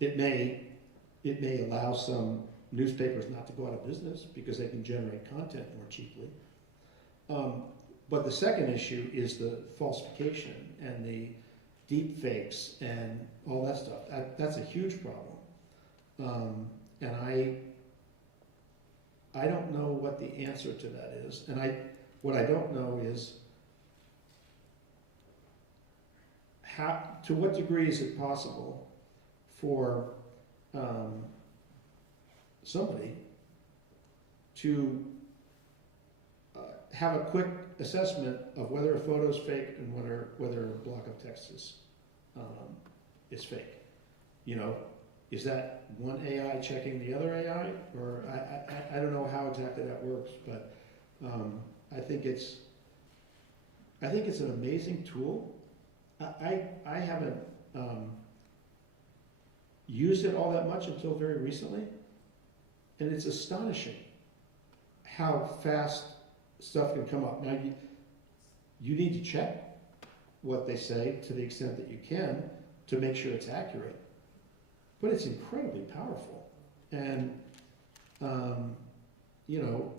It may allow some newspapers not to go out of business because they can generate content more cheaply. But the second issue is the falsification and the deep fakes and all that stuff. That's a huge problem. And I don't know what the answer to that is. And what I don't know is to what degree is it possible for somebody to have a quick assessment of whether a photo is fake and whether a block of text is fake. is that one AI checking the other AI? Or I don't know how exactly that works, but I think it's an amazing tool. I haven't used it all that much until very recently, and it's astonishing how fast stuff can come up. Now, you need to check what they say to the extent that you can to make sure it's accurate, but it's incredibly powerful. And, you know,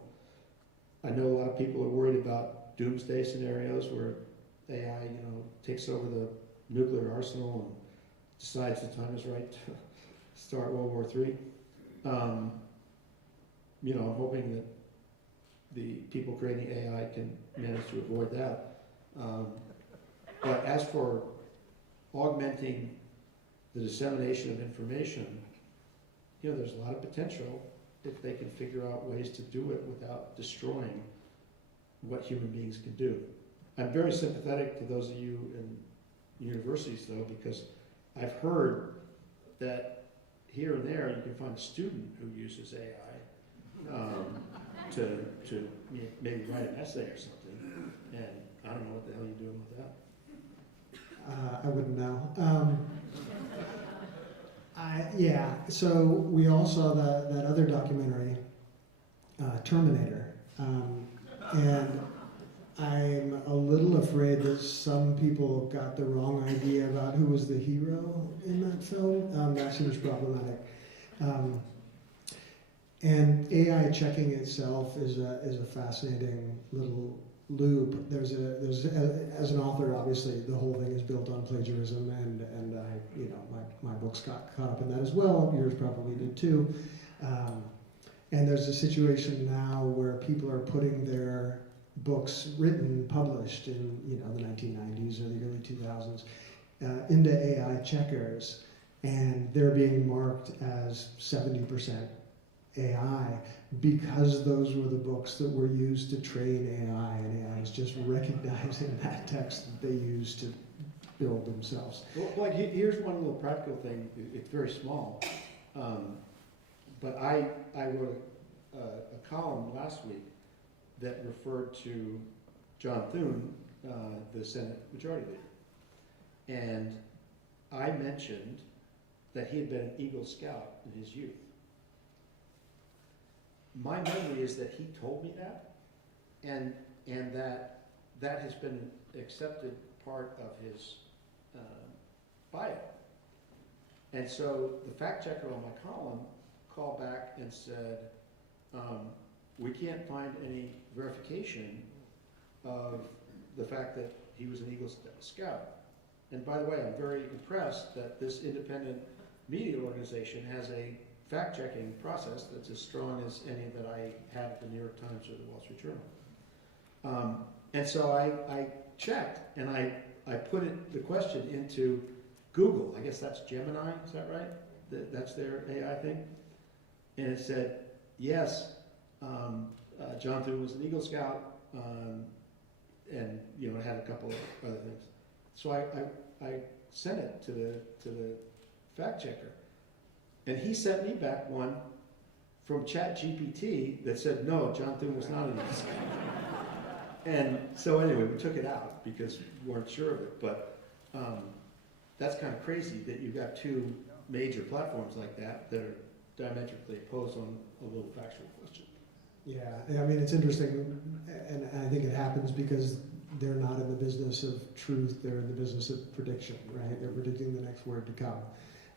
I know a lot of people are worried about doomsday scenarios where AI, you know, takes over the nuclear arsenal and decides the time is right to start World War III. You know, I'm hoping that the people creating AI can manage to avoid that. But as for augmenting the dissemination of information, you know, there's a lot of potential if they can figure out ways to do it without destroying what human beings can do. I'm very sympathetic to those of you in universities, though, because I've heard that here and there you can find a student who uses AI to maybe write an essay or something, and I don't know what the hell you're doing with that. I wouldn't know. Yeah, so we all saw that other documentary, Terminator, and I'm a little afraid that some people got the wrong idea about who was the hero in that film. That seems problematic. And AI checking itself is a fascinating little loop. There's as an author, obviously, the whole thing is built on plagiarism, and I, you know, my books got caught up in that as well. Yours probably did too. And there's a situation now where people are putting their books written, published in, you know, the 1990s or the early 2000s into AI checkers, and they're being marked as 70% AI because those were the books that were used to train AI, and AI is just recognizing that text that they used to build themselves. Well, like here's one little practical thing. It's very small, but I wrote a column last week that referred to John Thune, the Senate Majority Leader, and I mentioned that he had been an Eagle Scout in his youth. My memory is that he told me that, and that has been an accepted part of his bio. And so the fact checker on my column called back and said, we can't find any verification of the fact that he was an Eagle Scout. And by the way, I'm very impressed that this independent media organization has a fact-checking process that's as strong as any that I have at the New York Times or the Wall Street Journal. And so I checked, and I put the question into Google. I guess that's Gemini, is that right? That's their AI thing? And it said, yes, John Thune was an Eagle Scout, and, you know, it had a couple of other things. So I sent it to the fact checker, and he sent me back one from ChatGPT that said, no, John Thune was not an Eagle Scout. And so anyway, we took it out because we weren't sure of it, but that's kind of crazy that you've got two major platforms like that that are diametrically opposed on a little factual question. Yeah, I mean, it's interesting, and I think it happens because they're not in the business of truth, they're in the business of prediction, right? They're predicting the next word to come.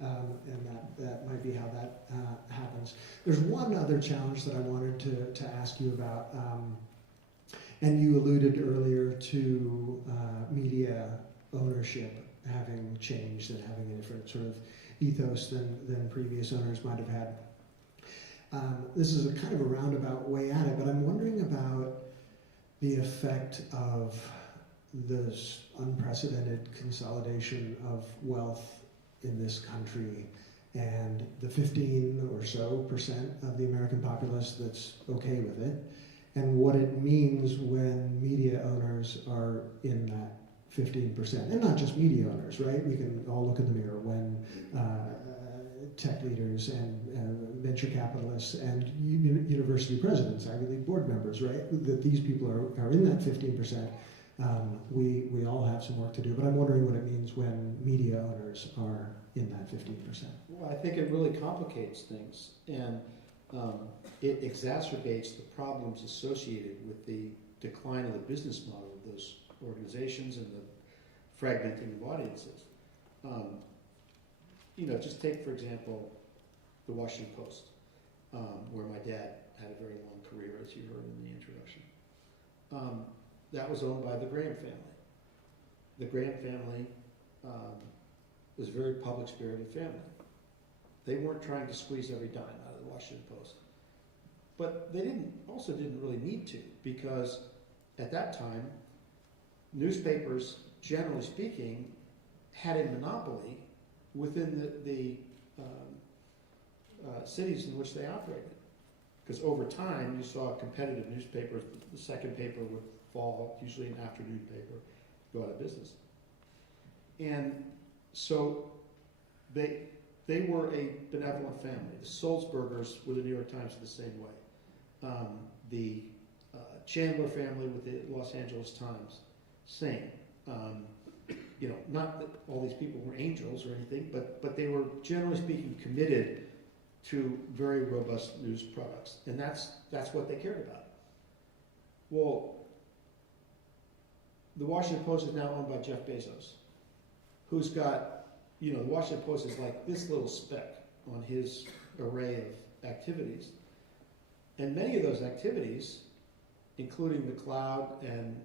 And that might be how that happens. There's one other challenge that I wanted to ask you about, and you alluded earlier to media ownership having changed and having a different sort of ethos than previous owners might have had. This is a kind of a roundabout way at it, but I'm wondering about the effect of this unprecedented consolidation of wealth in this country and the 15% or so of the American populace that's okay with it, and what it means when media owners are in that 15%. And not just media owners, right? We can all look in the mirror when tech leaders and venture capitalists and university presidents, Ivy League board members, right? That these people are in that 15%. We all have some work to do, but I'm wondering what it means when media owners are in that 15%. Well, I think it really complicates things, and it exacerbates the problems associated with the decline of the business model of those organizations and the fragmenting of audiences. Just take, for example, the Washington Post, where my dad had a very long career, as you heard in the introduction. That was owned by the Graham family. The Graham family was a very public-spirited family. They weren't trying to squeeze every dime out of the Washington Post. But they didn't really need to, because at that time, newspapers, generally speaking, had a monopoly within the cities in which they operated. Because over time, you saw competitive newspapers, the second paper would fall, usually an afternoon paper, go out of business. And so they were a benevolent family. The Sulzbergers with the New York Times are the same way. The Chandler family with the Los Angeles Times, same. Not that all these people were angels or anything, but they were, generally speaking, committed to very robust news products, and that's what they cared about. Well, the Washington Post is now owned by Jeff Bezos, who's got, the Washington Post is like this little speck on his array of activities. And many of those activities, including the cloud and,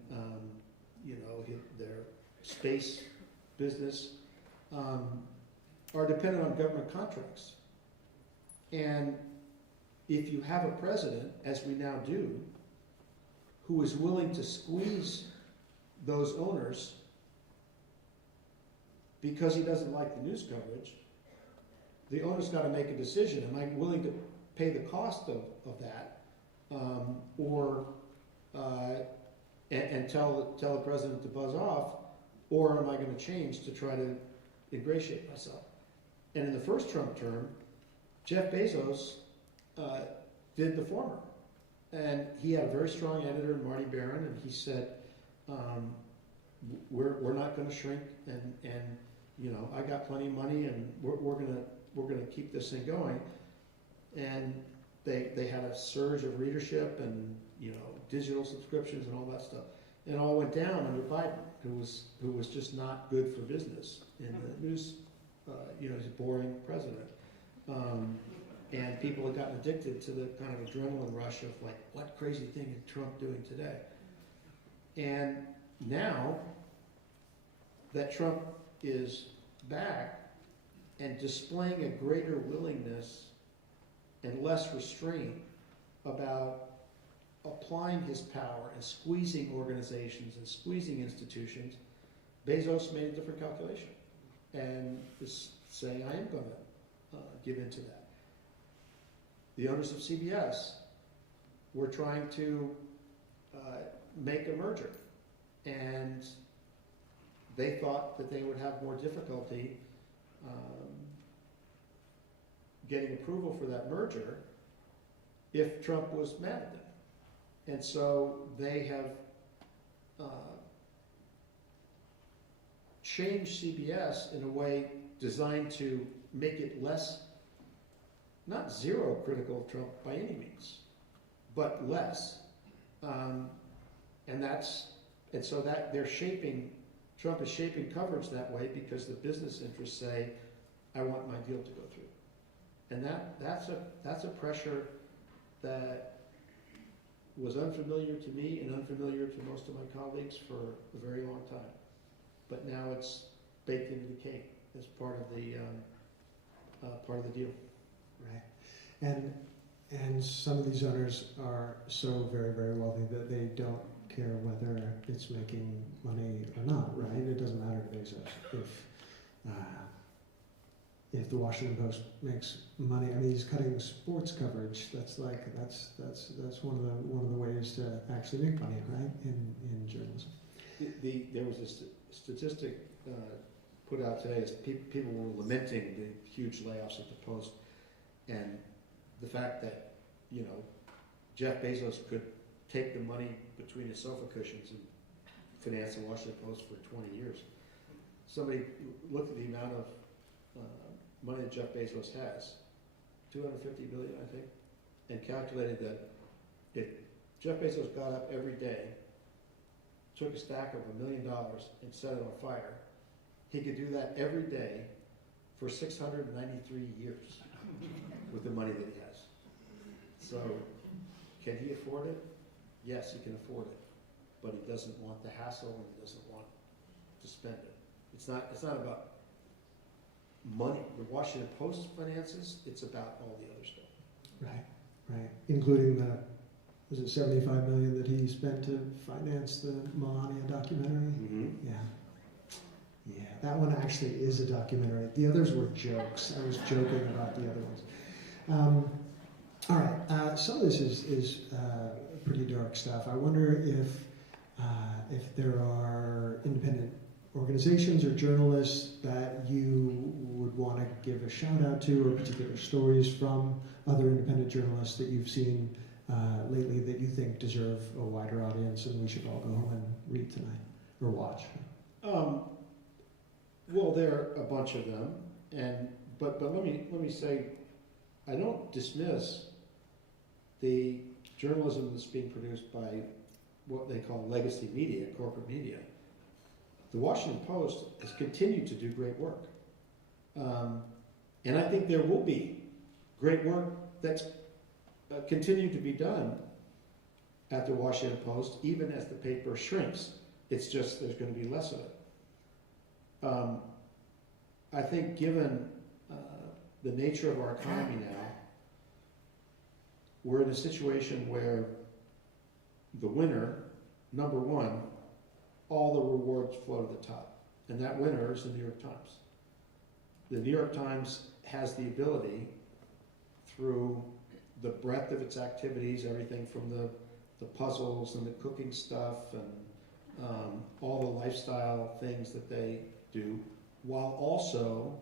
their space business, are dependent on government contracts. And if you have a president, as we now do, who is willing to squeeze those owners because he doesn't like the news coverage, the owner's got to make a decision. Am I willing to pay the cost of that, and tell the president to buzz off, or am I going to change to try to ingratiate myself? And in the first Trump term, Jeff Bezos did the former. And he had a very strong editor, Marty Barron, and he said, we're not going to shrink, and I got plenty of money, and we're gonna keep this thing going. And they had a surge of readership and digital subscriptions and all that stuff. And it all went down under Biden, who was just not good for business in the news. He's a boring president. And people had gotten addicted to the kind of adrenaline rush of like, what crazy thing is Trump doing today? And now that Trump is back and displaying a greater willingness and less restraint about applying his power and squeezing organizations and squeezing institutions, Bezos made a different calculation and is saying, I am going to give in to that. The owners of CBS were trying to make a merger, and they thought that they would have more difficulty getting approval for that merger if Trump was mad at them. And so they have changed CBS in a way designed to make it less, not zero critical of Trump by any means, but less. And so that Trump is shaping coverage that way because the business interests say, I want my deal to go through. And that's a pressure that was unfamiliar to me and unfamiliar to most of my colleagues for a very long time. But now it's baked into the cake as part of the deal. Right. And some of these owners are so very, very wealthy that they don't care whether it's making money or not, right? It doesn't matter to Bezos if the Washington Post makes money. I mean, he's cutting sports coverage. That's one of the ways to actually make money, right? In journalism. There was a statistic put out today is people were lamenting the huge layoffs at the Post, and the fact that, you know, Jeff Bezos could take the money between his sofa cushions and finance the Washington Post for 20 years. Somebody looked at the amount of money that Jeff Bezos has, $250 billion, I think, and calculated that if Jeff Bezos got up every day, took a stack of $1 million and set it on fire, he could do that every day for 693 years with the money that he has. So, can he afford it? Yes, he can afford it, but he doesn't want the hassle and he doesn't want to spend it. It's not about money. The Washington Post finances, it's about all the other stuff. Right. Including the, was it $75 million that he spent to finance the Melania documentary? Mm-hmm. Yeah, that one actually is a documentary. The others were jokes. I was joking about the other ones. All right, some of this is pretty dark stuff. I wonder if there are independent organizations or journalists that you would want to give a shout out to, or particular stories from other independent journalists that you've seen lately that you think deserve a wider audience and we should all go home and read tonight or watch. Well, there are a bunch of them, but let me say, I don't dismiss the journalism that's being produced by what they call legacy media, corporate media. The Washington Post has continued to do great work. And I think there will be great work that's continued to be done at the Washington Post, even as the paper shrinks. It's just there's going to be less of it. I think given the nature of our economy now, we're in a situation where the winner, number one, all the rewards flow to the top. And that winner is the New York Times. The New York Times has the ability, through the breadth of its activities, everything from the puzzles and the cooking stuff and all the lifestyle things that they do, while also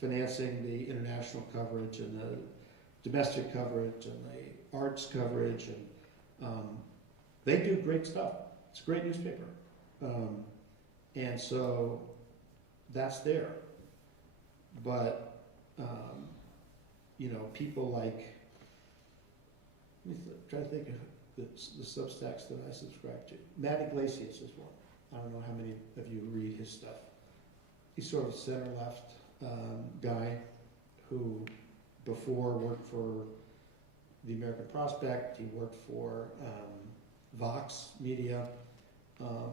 financing the international coverage and the domestic coverage and the arts coverage, and they do great stuff. It's a great newspaper. And so that's there. But, people like, try to think of the Substacks that I subscribe to. Matt Iglesias is one. I don't know how many of you read his stuff. He's sort of center-left guy who before worked for the American Prospect. He worked for Vox Media.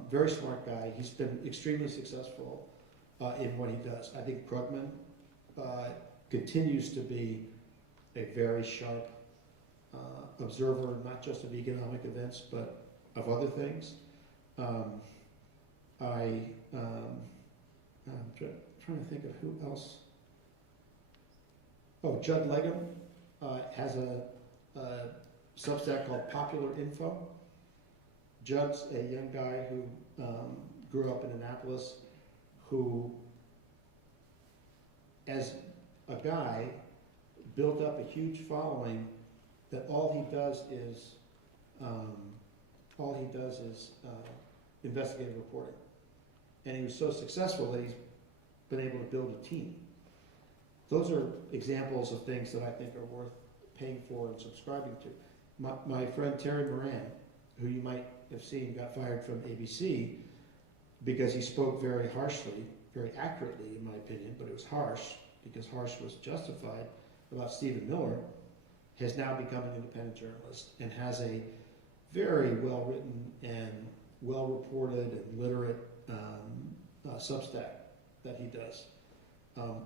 Very smart guy. He's been extremely successful in what he does. I think Krugman continues to be a very sharp observer, not just of economic events, but of other things. I'm trying to think of who else. Oh, Judd Legum has a Substack called Popular Info. Judd's a young guy who grew up in Annapolis, who, as a guy, built up a huge following that all he does is investigative reporting. And he was so successful that he's been able to build a team. Those are examples of things that I think are worth paying for and subscribing to. My friend Terry Moran, who you might have seen got fired from ABC because he spoke very harshly, very accurately in my opinion, but it was harsh because harsh was justified, about Stephen Miller, has now become an independent journalist and has a very well-written and well-reported and literate Substack that he does.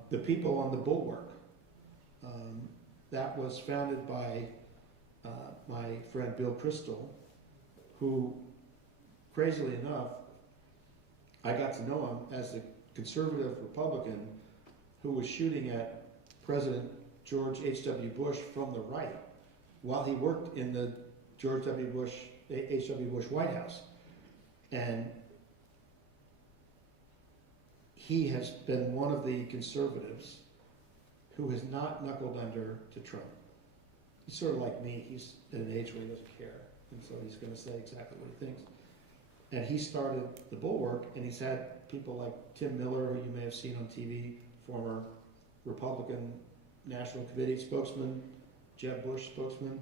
The People on the Bulwark, that was founded by my friend Bill Kristol, who, crazily enough, I got to know him as a conservative Republican who was shooting at President George H.W. Bush from the right while he worked in the George H.W. Bush White House. And he has been one of the conservatives who has not knuckled under to Trump. He's sort of like me. He's at an age where he doesn't care, and so he's going to say exactly what he thinks. And he started the Bulwark, and he's had people like Tim Miller, who you may have seen on TV, former Republican National Committee spokesman, Jeb Bush spokesman,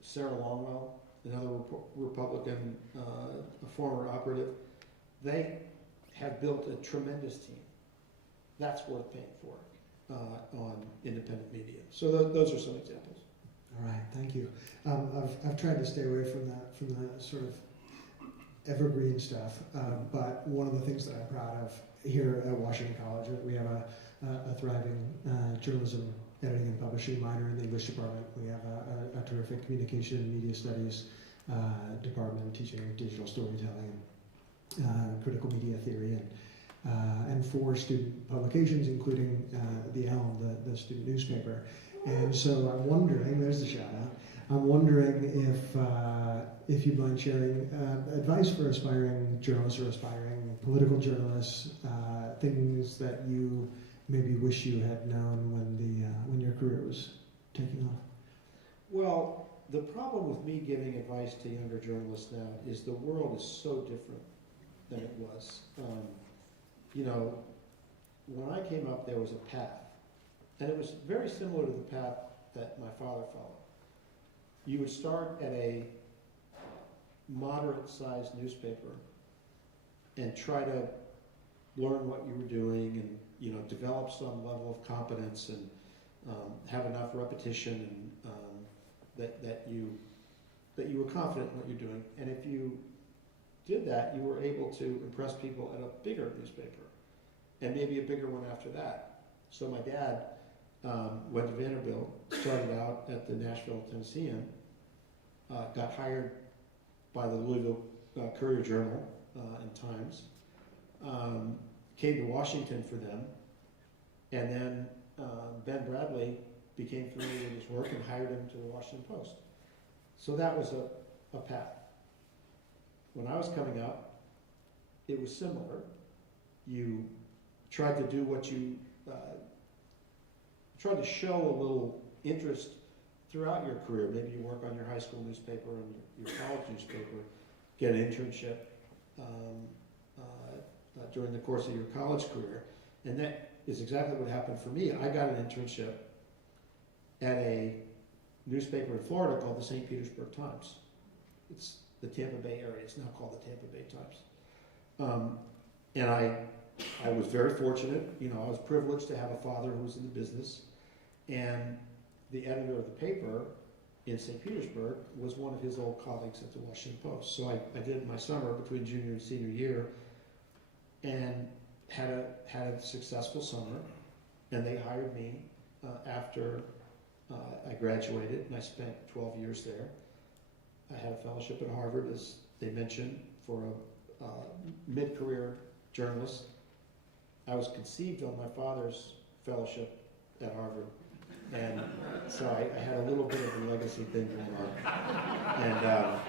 Sarah Longwell, another Republican, a former operative. They have built a tremendous team. That's worth paying for on independent media. So those are some examples. All right, thank you. I've tried to stay away from the sort of evergreen stuff, but one of the things that I'm proud of here at Washington College, we have a thriving journalism editing and publishing minor in the English department. We have a terrific communication and media studies department teaching digital storytelling and critical media theory, and 4 student publications, including the Elm, the student newspaper. And so I'm wondering, there's the shout out, I'm wondering if you'd mind sharing advice for aspiring journalists or aspiring political journalists, things that you maybe wish you had known when your career was taking off. Well, the problem with me giving advice to younger journalists now is the world is so different than it was. You know, when I came up, there was a path, and it was very similar to the path that my father followed. You would start at a moderate-sized newspaper and try to learn what you were doing, and develop some level of competence, and have enough repetition, and that you were confident in what you're doing. And if you did that, you were able to impress people at a bigger newspaper, and maybe a bigger one after that. So my dad went to Vanderbilt, started out at the Nashville Tennessean, got hired by the Louisville Courier Journal and Times, came to Washington for them, and then Ben Bradley became familiar with his work and hired him to the Washington Post. So that was a path. When I was coming up, it was similar. You tried to do what you tried to show a little interest throughout your career. Maybe you work on your high school newspaper and your college newspaper, get an internship during the course of your college career. And that is exactly what happened for me. I got an internship at a newspaper in Florida called the St. Petersburg Times. It's the Tampa Bay area. It's now called the Tampa Bay Times. And I was very fortunate. I was privileged to have a father who was in the business. And the editor of the paper in St. Petersburg was one of his old colleagues at the Washington Post. So I did my summer between junior and senior year, and had a successful summer. And they hired me after I graduated, and I spent 12 years there. I had a fellowship at Harvard, as they mentioned, for a mid-career journalist. I was conceived on my father's fellowship at Harvard, and so I had a little bit of a legacy thing going on.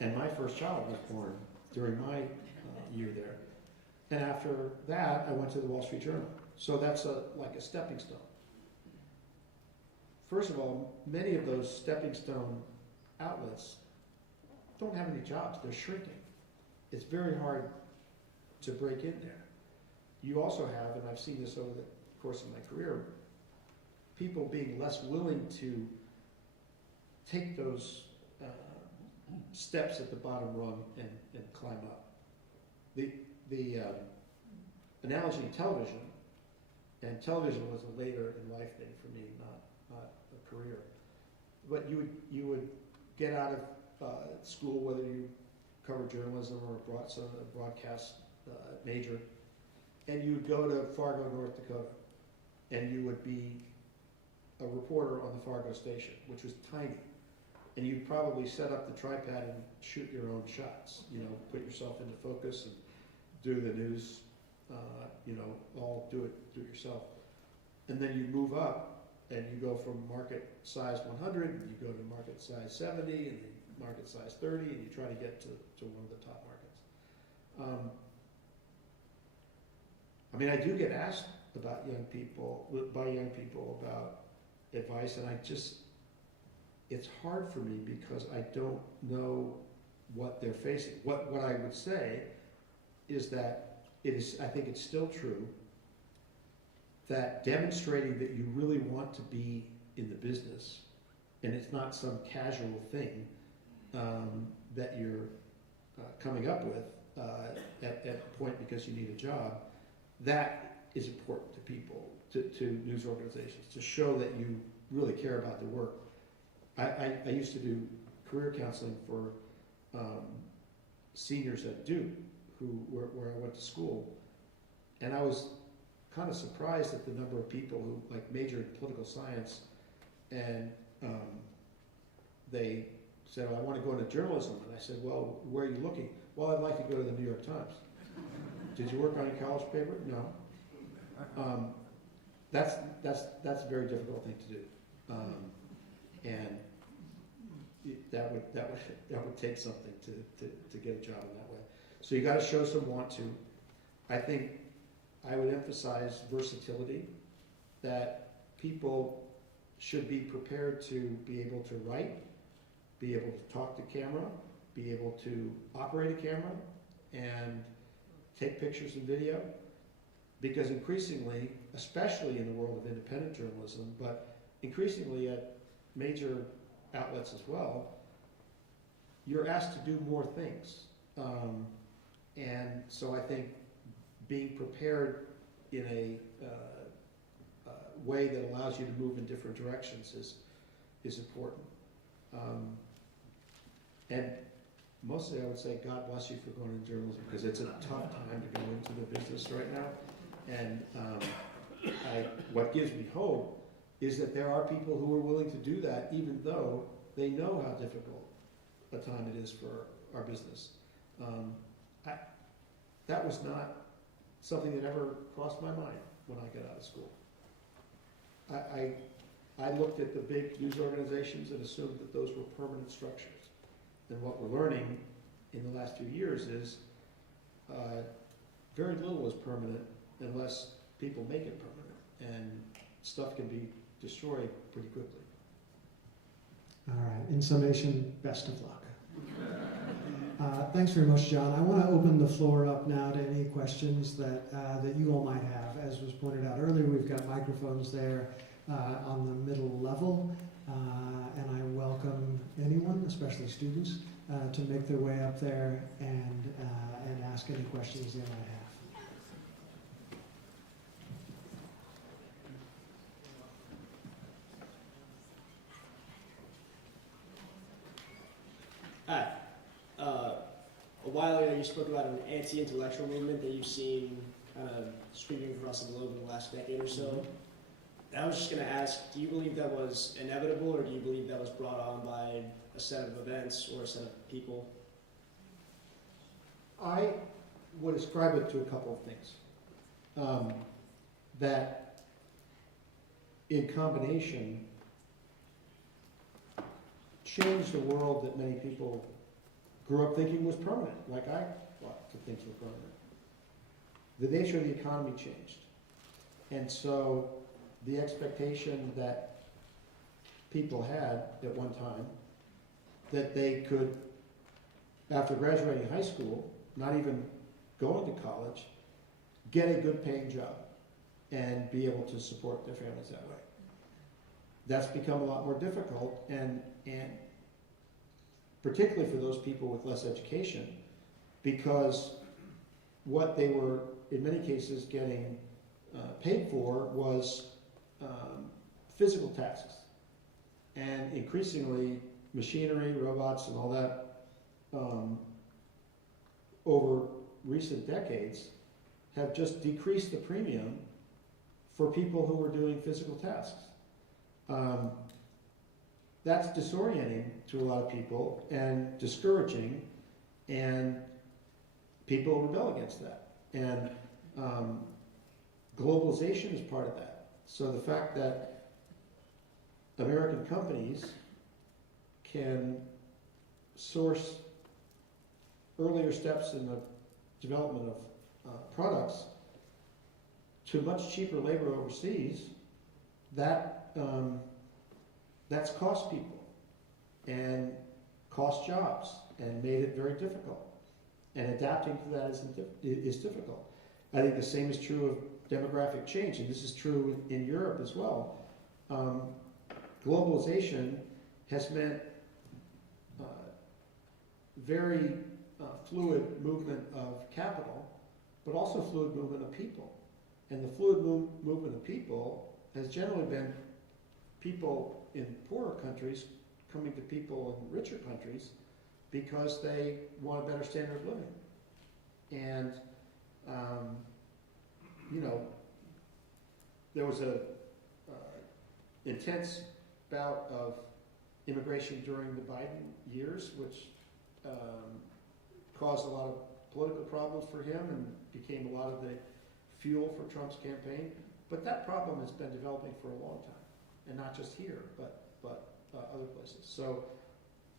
And my first child was born during my year there. And after that, I went to the Wall Street Journal. So that's like a stepping stone. First of all, many of those stepping stone outlets don't have any jobs. They're shrinking. It's very hard to break in there. You also have, and I've seen this over the course of my career, people being less willing to take those steps at the bottom rung and climb up. The analogy in television, and television was a later in life thing for me, not a career. But you would get out of school, whether you covered journalism or a broadcast major, and you would go to Fargo, North Dakota, and you would be a reporter on the Fargo station, which was tiny. And you'd probably set up the tripod and shoot your own shots, put yourself into focus and do the news, all do it yourself. And then you move up and you go from market size 100, and you go to market size 70, and then market size 30, and you try to get to one of the top markets. I mean, I do get asked about by young people about advice, and it's hard for me because I don't know what they're facing. What I would say is that I think it's still true that demonstrating that you really want to be in the business, and it's not some casual thing that you're coming up with at a point because you need a job, that is important to people, to news organizations, to show that you really care about the work. I used to do career counseling for seniors at Duke, where I went to school, and I was kind of surprised at the number of people who majored in political science, and they said, "Oh, I want to go into journalism," and I said, "Well, where are you looking?" "Well, I'd like to go to the New York Times." "Did you work on your college paper?" "No." That's a very difficult thing to do, and that would take something to get a job in that way. So you got to show some want to. I think I would emphasize versatility, that people should be prepared to be able to write, be able to talk to camera, be able to operate a camera, and take pictures and video. Because increasingly, especially in the world of independent journalism, but increasingly at major outlets as well, you're asked to do more things. And so I think being prepared in a way that allows you to move in different directions is important. And mostly I would say God bless you for going into journalism, because it's a tough time to go into the business right now. And what gives me hope is that there are people who are willing to do that, even though they know how difficult a time it is for our business. That was not something that ever crossed my mind when I got out of school. I looked at the big news organizations and assumed that those were permanent structures. And what we're learning in the last few years is very little is permanent unless people make it permanent, and stuff can be destroyed pretty quickly. All right, in summation, best of luck. Thanks very much, John. I want to open the floor up now to any questions that you all might have. As was pointed out earlier, we've got microphones there on the middle level, and I welcome anyone, especially students, to make their way up there and ask any questions they might have. Hi. A while ago, you spoke about an anti-intellectual movement that you've seen kind of sweeping across the globe in the last decade or so. And I was just going to ask, do you believe that was inevitable, or do you believe that was brought on by a set of events or a set of people? I would ascribe it to a couple of things. That in combination changed the world that many people grew up thinking was permanent, like I thought that things were permanent. The nature of the economy changed. And so the expectation that people had at one time that they could, after graduating high school, not even going to college, get a good paying job and be able to support their families that way. That's become a lot more difficult, and particularly for those people with less education, because what they were, in many cases, getting paid for was physical tasks. And increasingly, machinery, robots, and all that, over recent decades, have just decreased the premium for people who were doing physical tasks. That's disorienting to a lot of people and discouraging, and people rebel against that. And globalization is part of that. So the fact that American companies can source earlier steps in the development of products to much cheaper labor overseas, that's cost people and cost jobs and made it very difficult. And adapting to that is difficult. I think the same is true of demographic change, and this is true in Europe as well. Globalization has meant very fluid movement of capital, but also fluid movement of people. And the fluid movement of people has generally been people in poorer countries coming to people in richer countries because they want a better standard of living. And, there was a intense bout of immigration during the Biden years, which caused a lot of political problems for him and became a lot of the fuel for Trump's campaign. But that problem has been developing for a long time, and not just here, but other places. So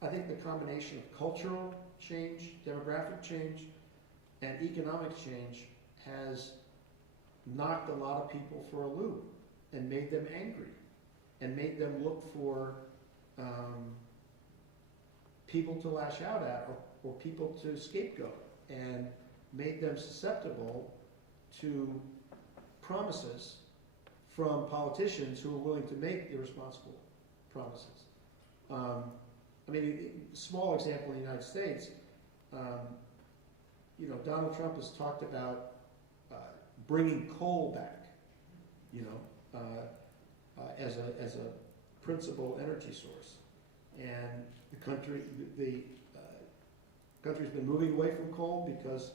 I think the combination of cultural change, demographic change, and economic change has knocked a lot of people for a loop and made them angry and made them look for people to lash out at or people to scapegoat, and made them susceptible to promises from politicians who are willing to make irresponsible promises. Small example in the United States, Donald Trump has talked about bringing coal back, as a principal energy source, and the country's been moving away from coal because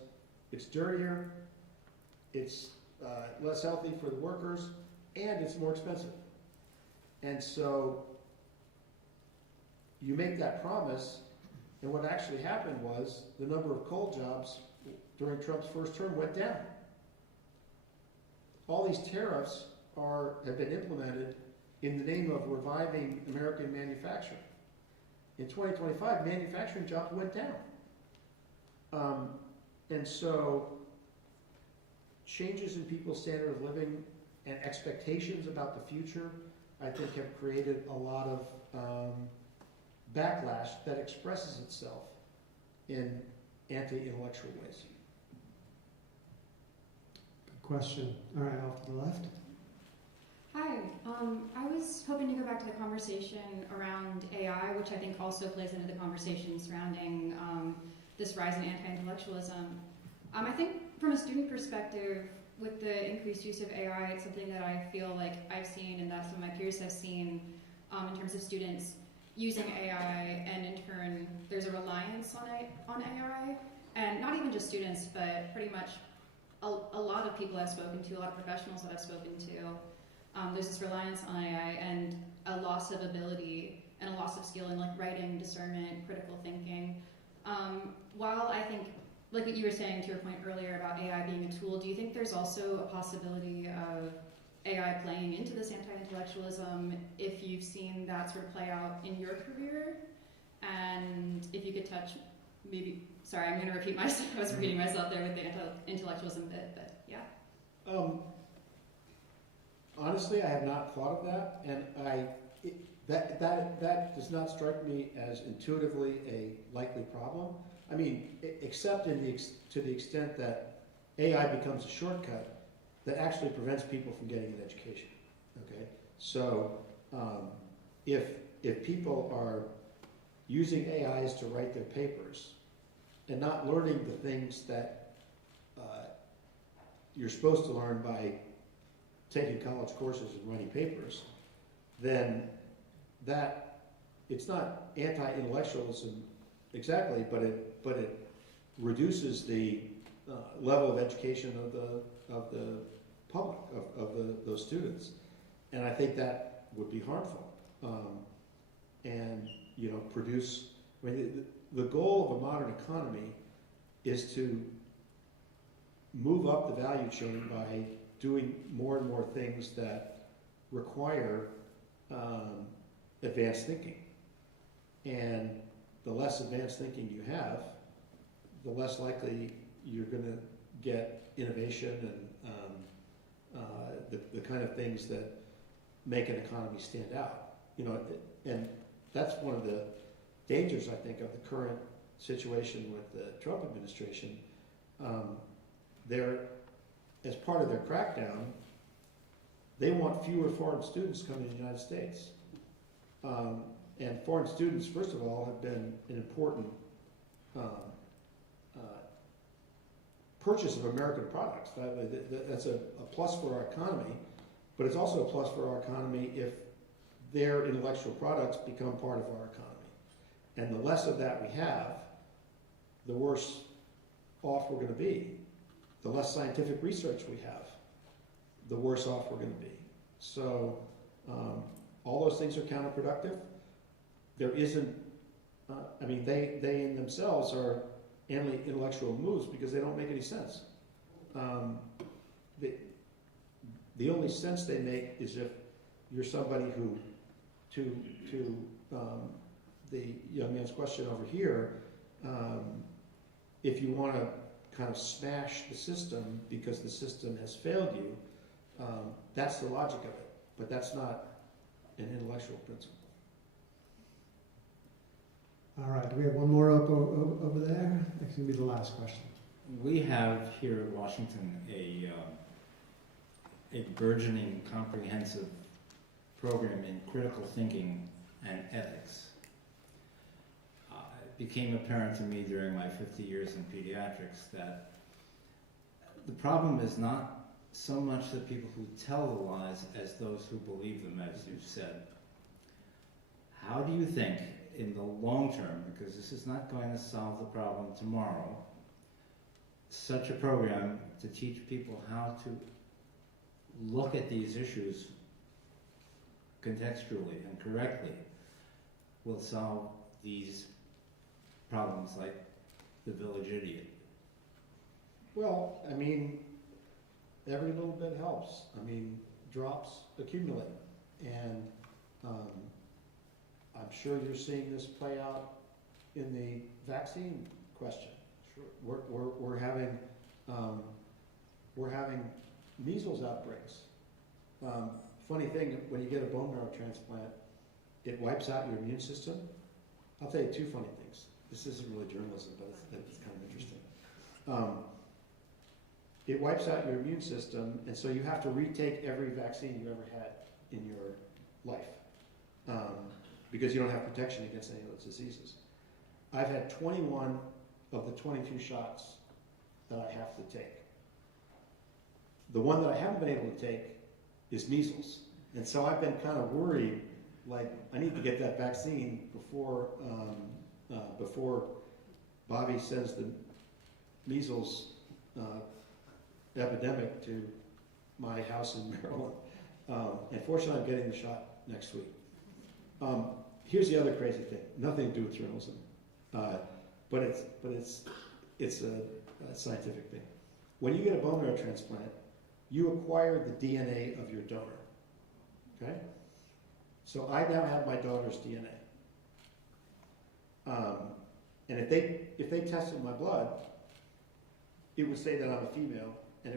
it's dirtier, it's less healthy for the workers, and it's more expensive. And so you make that promise, and what actually happened was the number of coal jobs during Trump's first term went down. All these tariffs have been implemented in the name of reviving American manufacturing. In 2025, manufacturing jobs went down. And so changes in people's standard of living and expectations about the future, I think, have created a lot of backlash that expresses itself in anti-intellectual ways. Good question. All right, off to the left. Hi, I was hoping to go back to the conversation around AI, which I think also plays into the conversation surrounding this rise in anti-intellectualism. I think from a student perspective, with the increased use of AI, it's something that I feel like I've seen and that some of my peers have seen in terms of students using AI, and in turn, there's a reliance on AI, and not even just students, but pretty much a lot of people I've spoken to, a lot of professionals that I've spoken to. There's this reliance on AI and a loss of ability and a loss of skill in like writing, discernment, critical thinking. While I think, like what you were saying to your point earlier about AI being a tool, do you think there's also a possibility of AI playing into this anti-intellectualism if you've seen that sort of play out in your career? And if you could touch, maybe, sorry, I'm going to repeat myself, I was repeating myself there with the anti-intellectualism bit, but yeah. Honestly, I have not thought of that, and that does not strike me as intuitively a likely problem. I mean, except to the extent that AI becomes a shortcut that actually prevents people from getting an education. Okay, so if people are using AIs to write their papers and not learning the things that you're supposed to learn by taking college courses and writing papers, then that, it's not anti-intellectualism exactly, but it reduces the level of education of the public, of those students, and I think that would be harmful, and produce. I mean, the goal of a modern economy is to move up the value chain by doing more and more things that require advanced thinking. And the less advanced thinking you have, the less likely you're going to get innovation the kind of things that make an economy stand out. You know, and that's one of the dangers, I think, of the current situation with the Trump administration. They're, as part of their crackdown, they want fewer foreign students coming to the United States. And foreign students, first of all, have been an important purchase of American products. That's a plus for our economy, but it's also a plus for our economy if their intellectual products become part of our economy. And the less of that we have, the worse off we're going to be. The less scientific research we have, the worse off we're going to be. So all those things are counterproductive. There isn't, I mean, they in themselves are anti-intellectual moves because they don't make any sense. The only sense they make is if you're somebody who, to the young man's question over here, if you want to kind of smash the system because the system has failed you, that's the logic of it. But that's not an intellectual principle. All right, do we have one more up over there? That's going to be the last question. We have here at Washington a burgeoning comprehensive program in critical thinking and ethics. It became apparent to me during my 50 years in pediatrics that the problem is not so much the people who tell the lies as those who believe them, as you said. How do you think, in the long term, because this is not going to solve the problem tomorrow, such a program to teach people how to look at these issues contextually and correctly will solve these problems like the village idiot? Well, I mean, every little bit helps. I mean, drops accumulate. And I'm sure you're seeing this play out in the vaccine question. Sure. We're having measles outbreaks. Funny thing, when you get a bone marrow transplant, it wipes out your immune system. I'll tell you two funny things. This isn't really journalism, but it's kind of interesting. It wipes out your immune system, and so you have to retake every vaccine you ever had in your life because you don't have protection against any of those diseases. I've had 21 of the 22 shots that I have to take. The one that I haven't been able to take is measles. And so I've been kind of worried, like, I need to get that vaccine before Bobby sends the measles epidemic to my house in Maryland. And fortunately, I'm getting the shot next week. Here's the other crazy thing, nothing to do with journalism, but it's a scientific thing. When you get a bone marrow transplant, you acquire the DNA of your donor, okay? So I now have my daughter's DNA. And if they tested my blood, it would say that I'm a female, and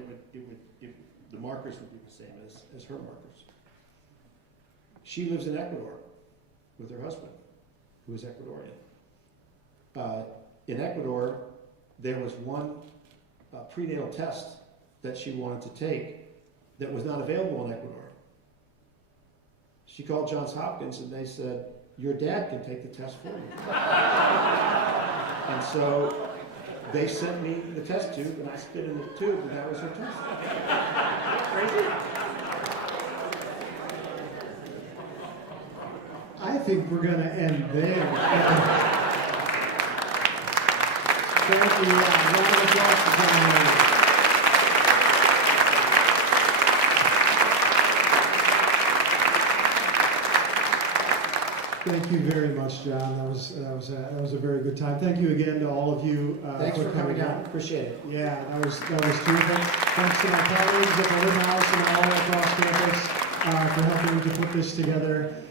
the markers would be the same as her markers. She lives in Ecuador with her husband, who is Ecuadorian. In Ecuador, there was one prenatal test that she wanted to take that was not available in Ecuador. She called Johns Hopkins and they said, your dad can take the test for you. And so they sent me the test tube and I spit in the tube and that was her test. Crazy? I think we're going to end there. Thank you. Round of applause for John. Thank you very much, John. That was a very good time. Thank you again to all of you. Thanks for coming out. Appreciate it. Yeah, that was terrific. Thanks to my colleagues at the Woodhouse and all across campus for helping me to put this together.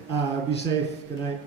Be safe. Good night.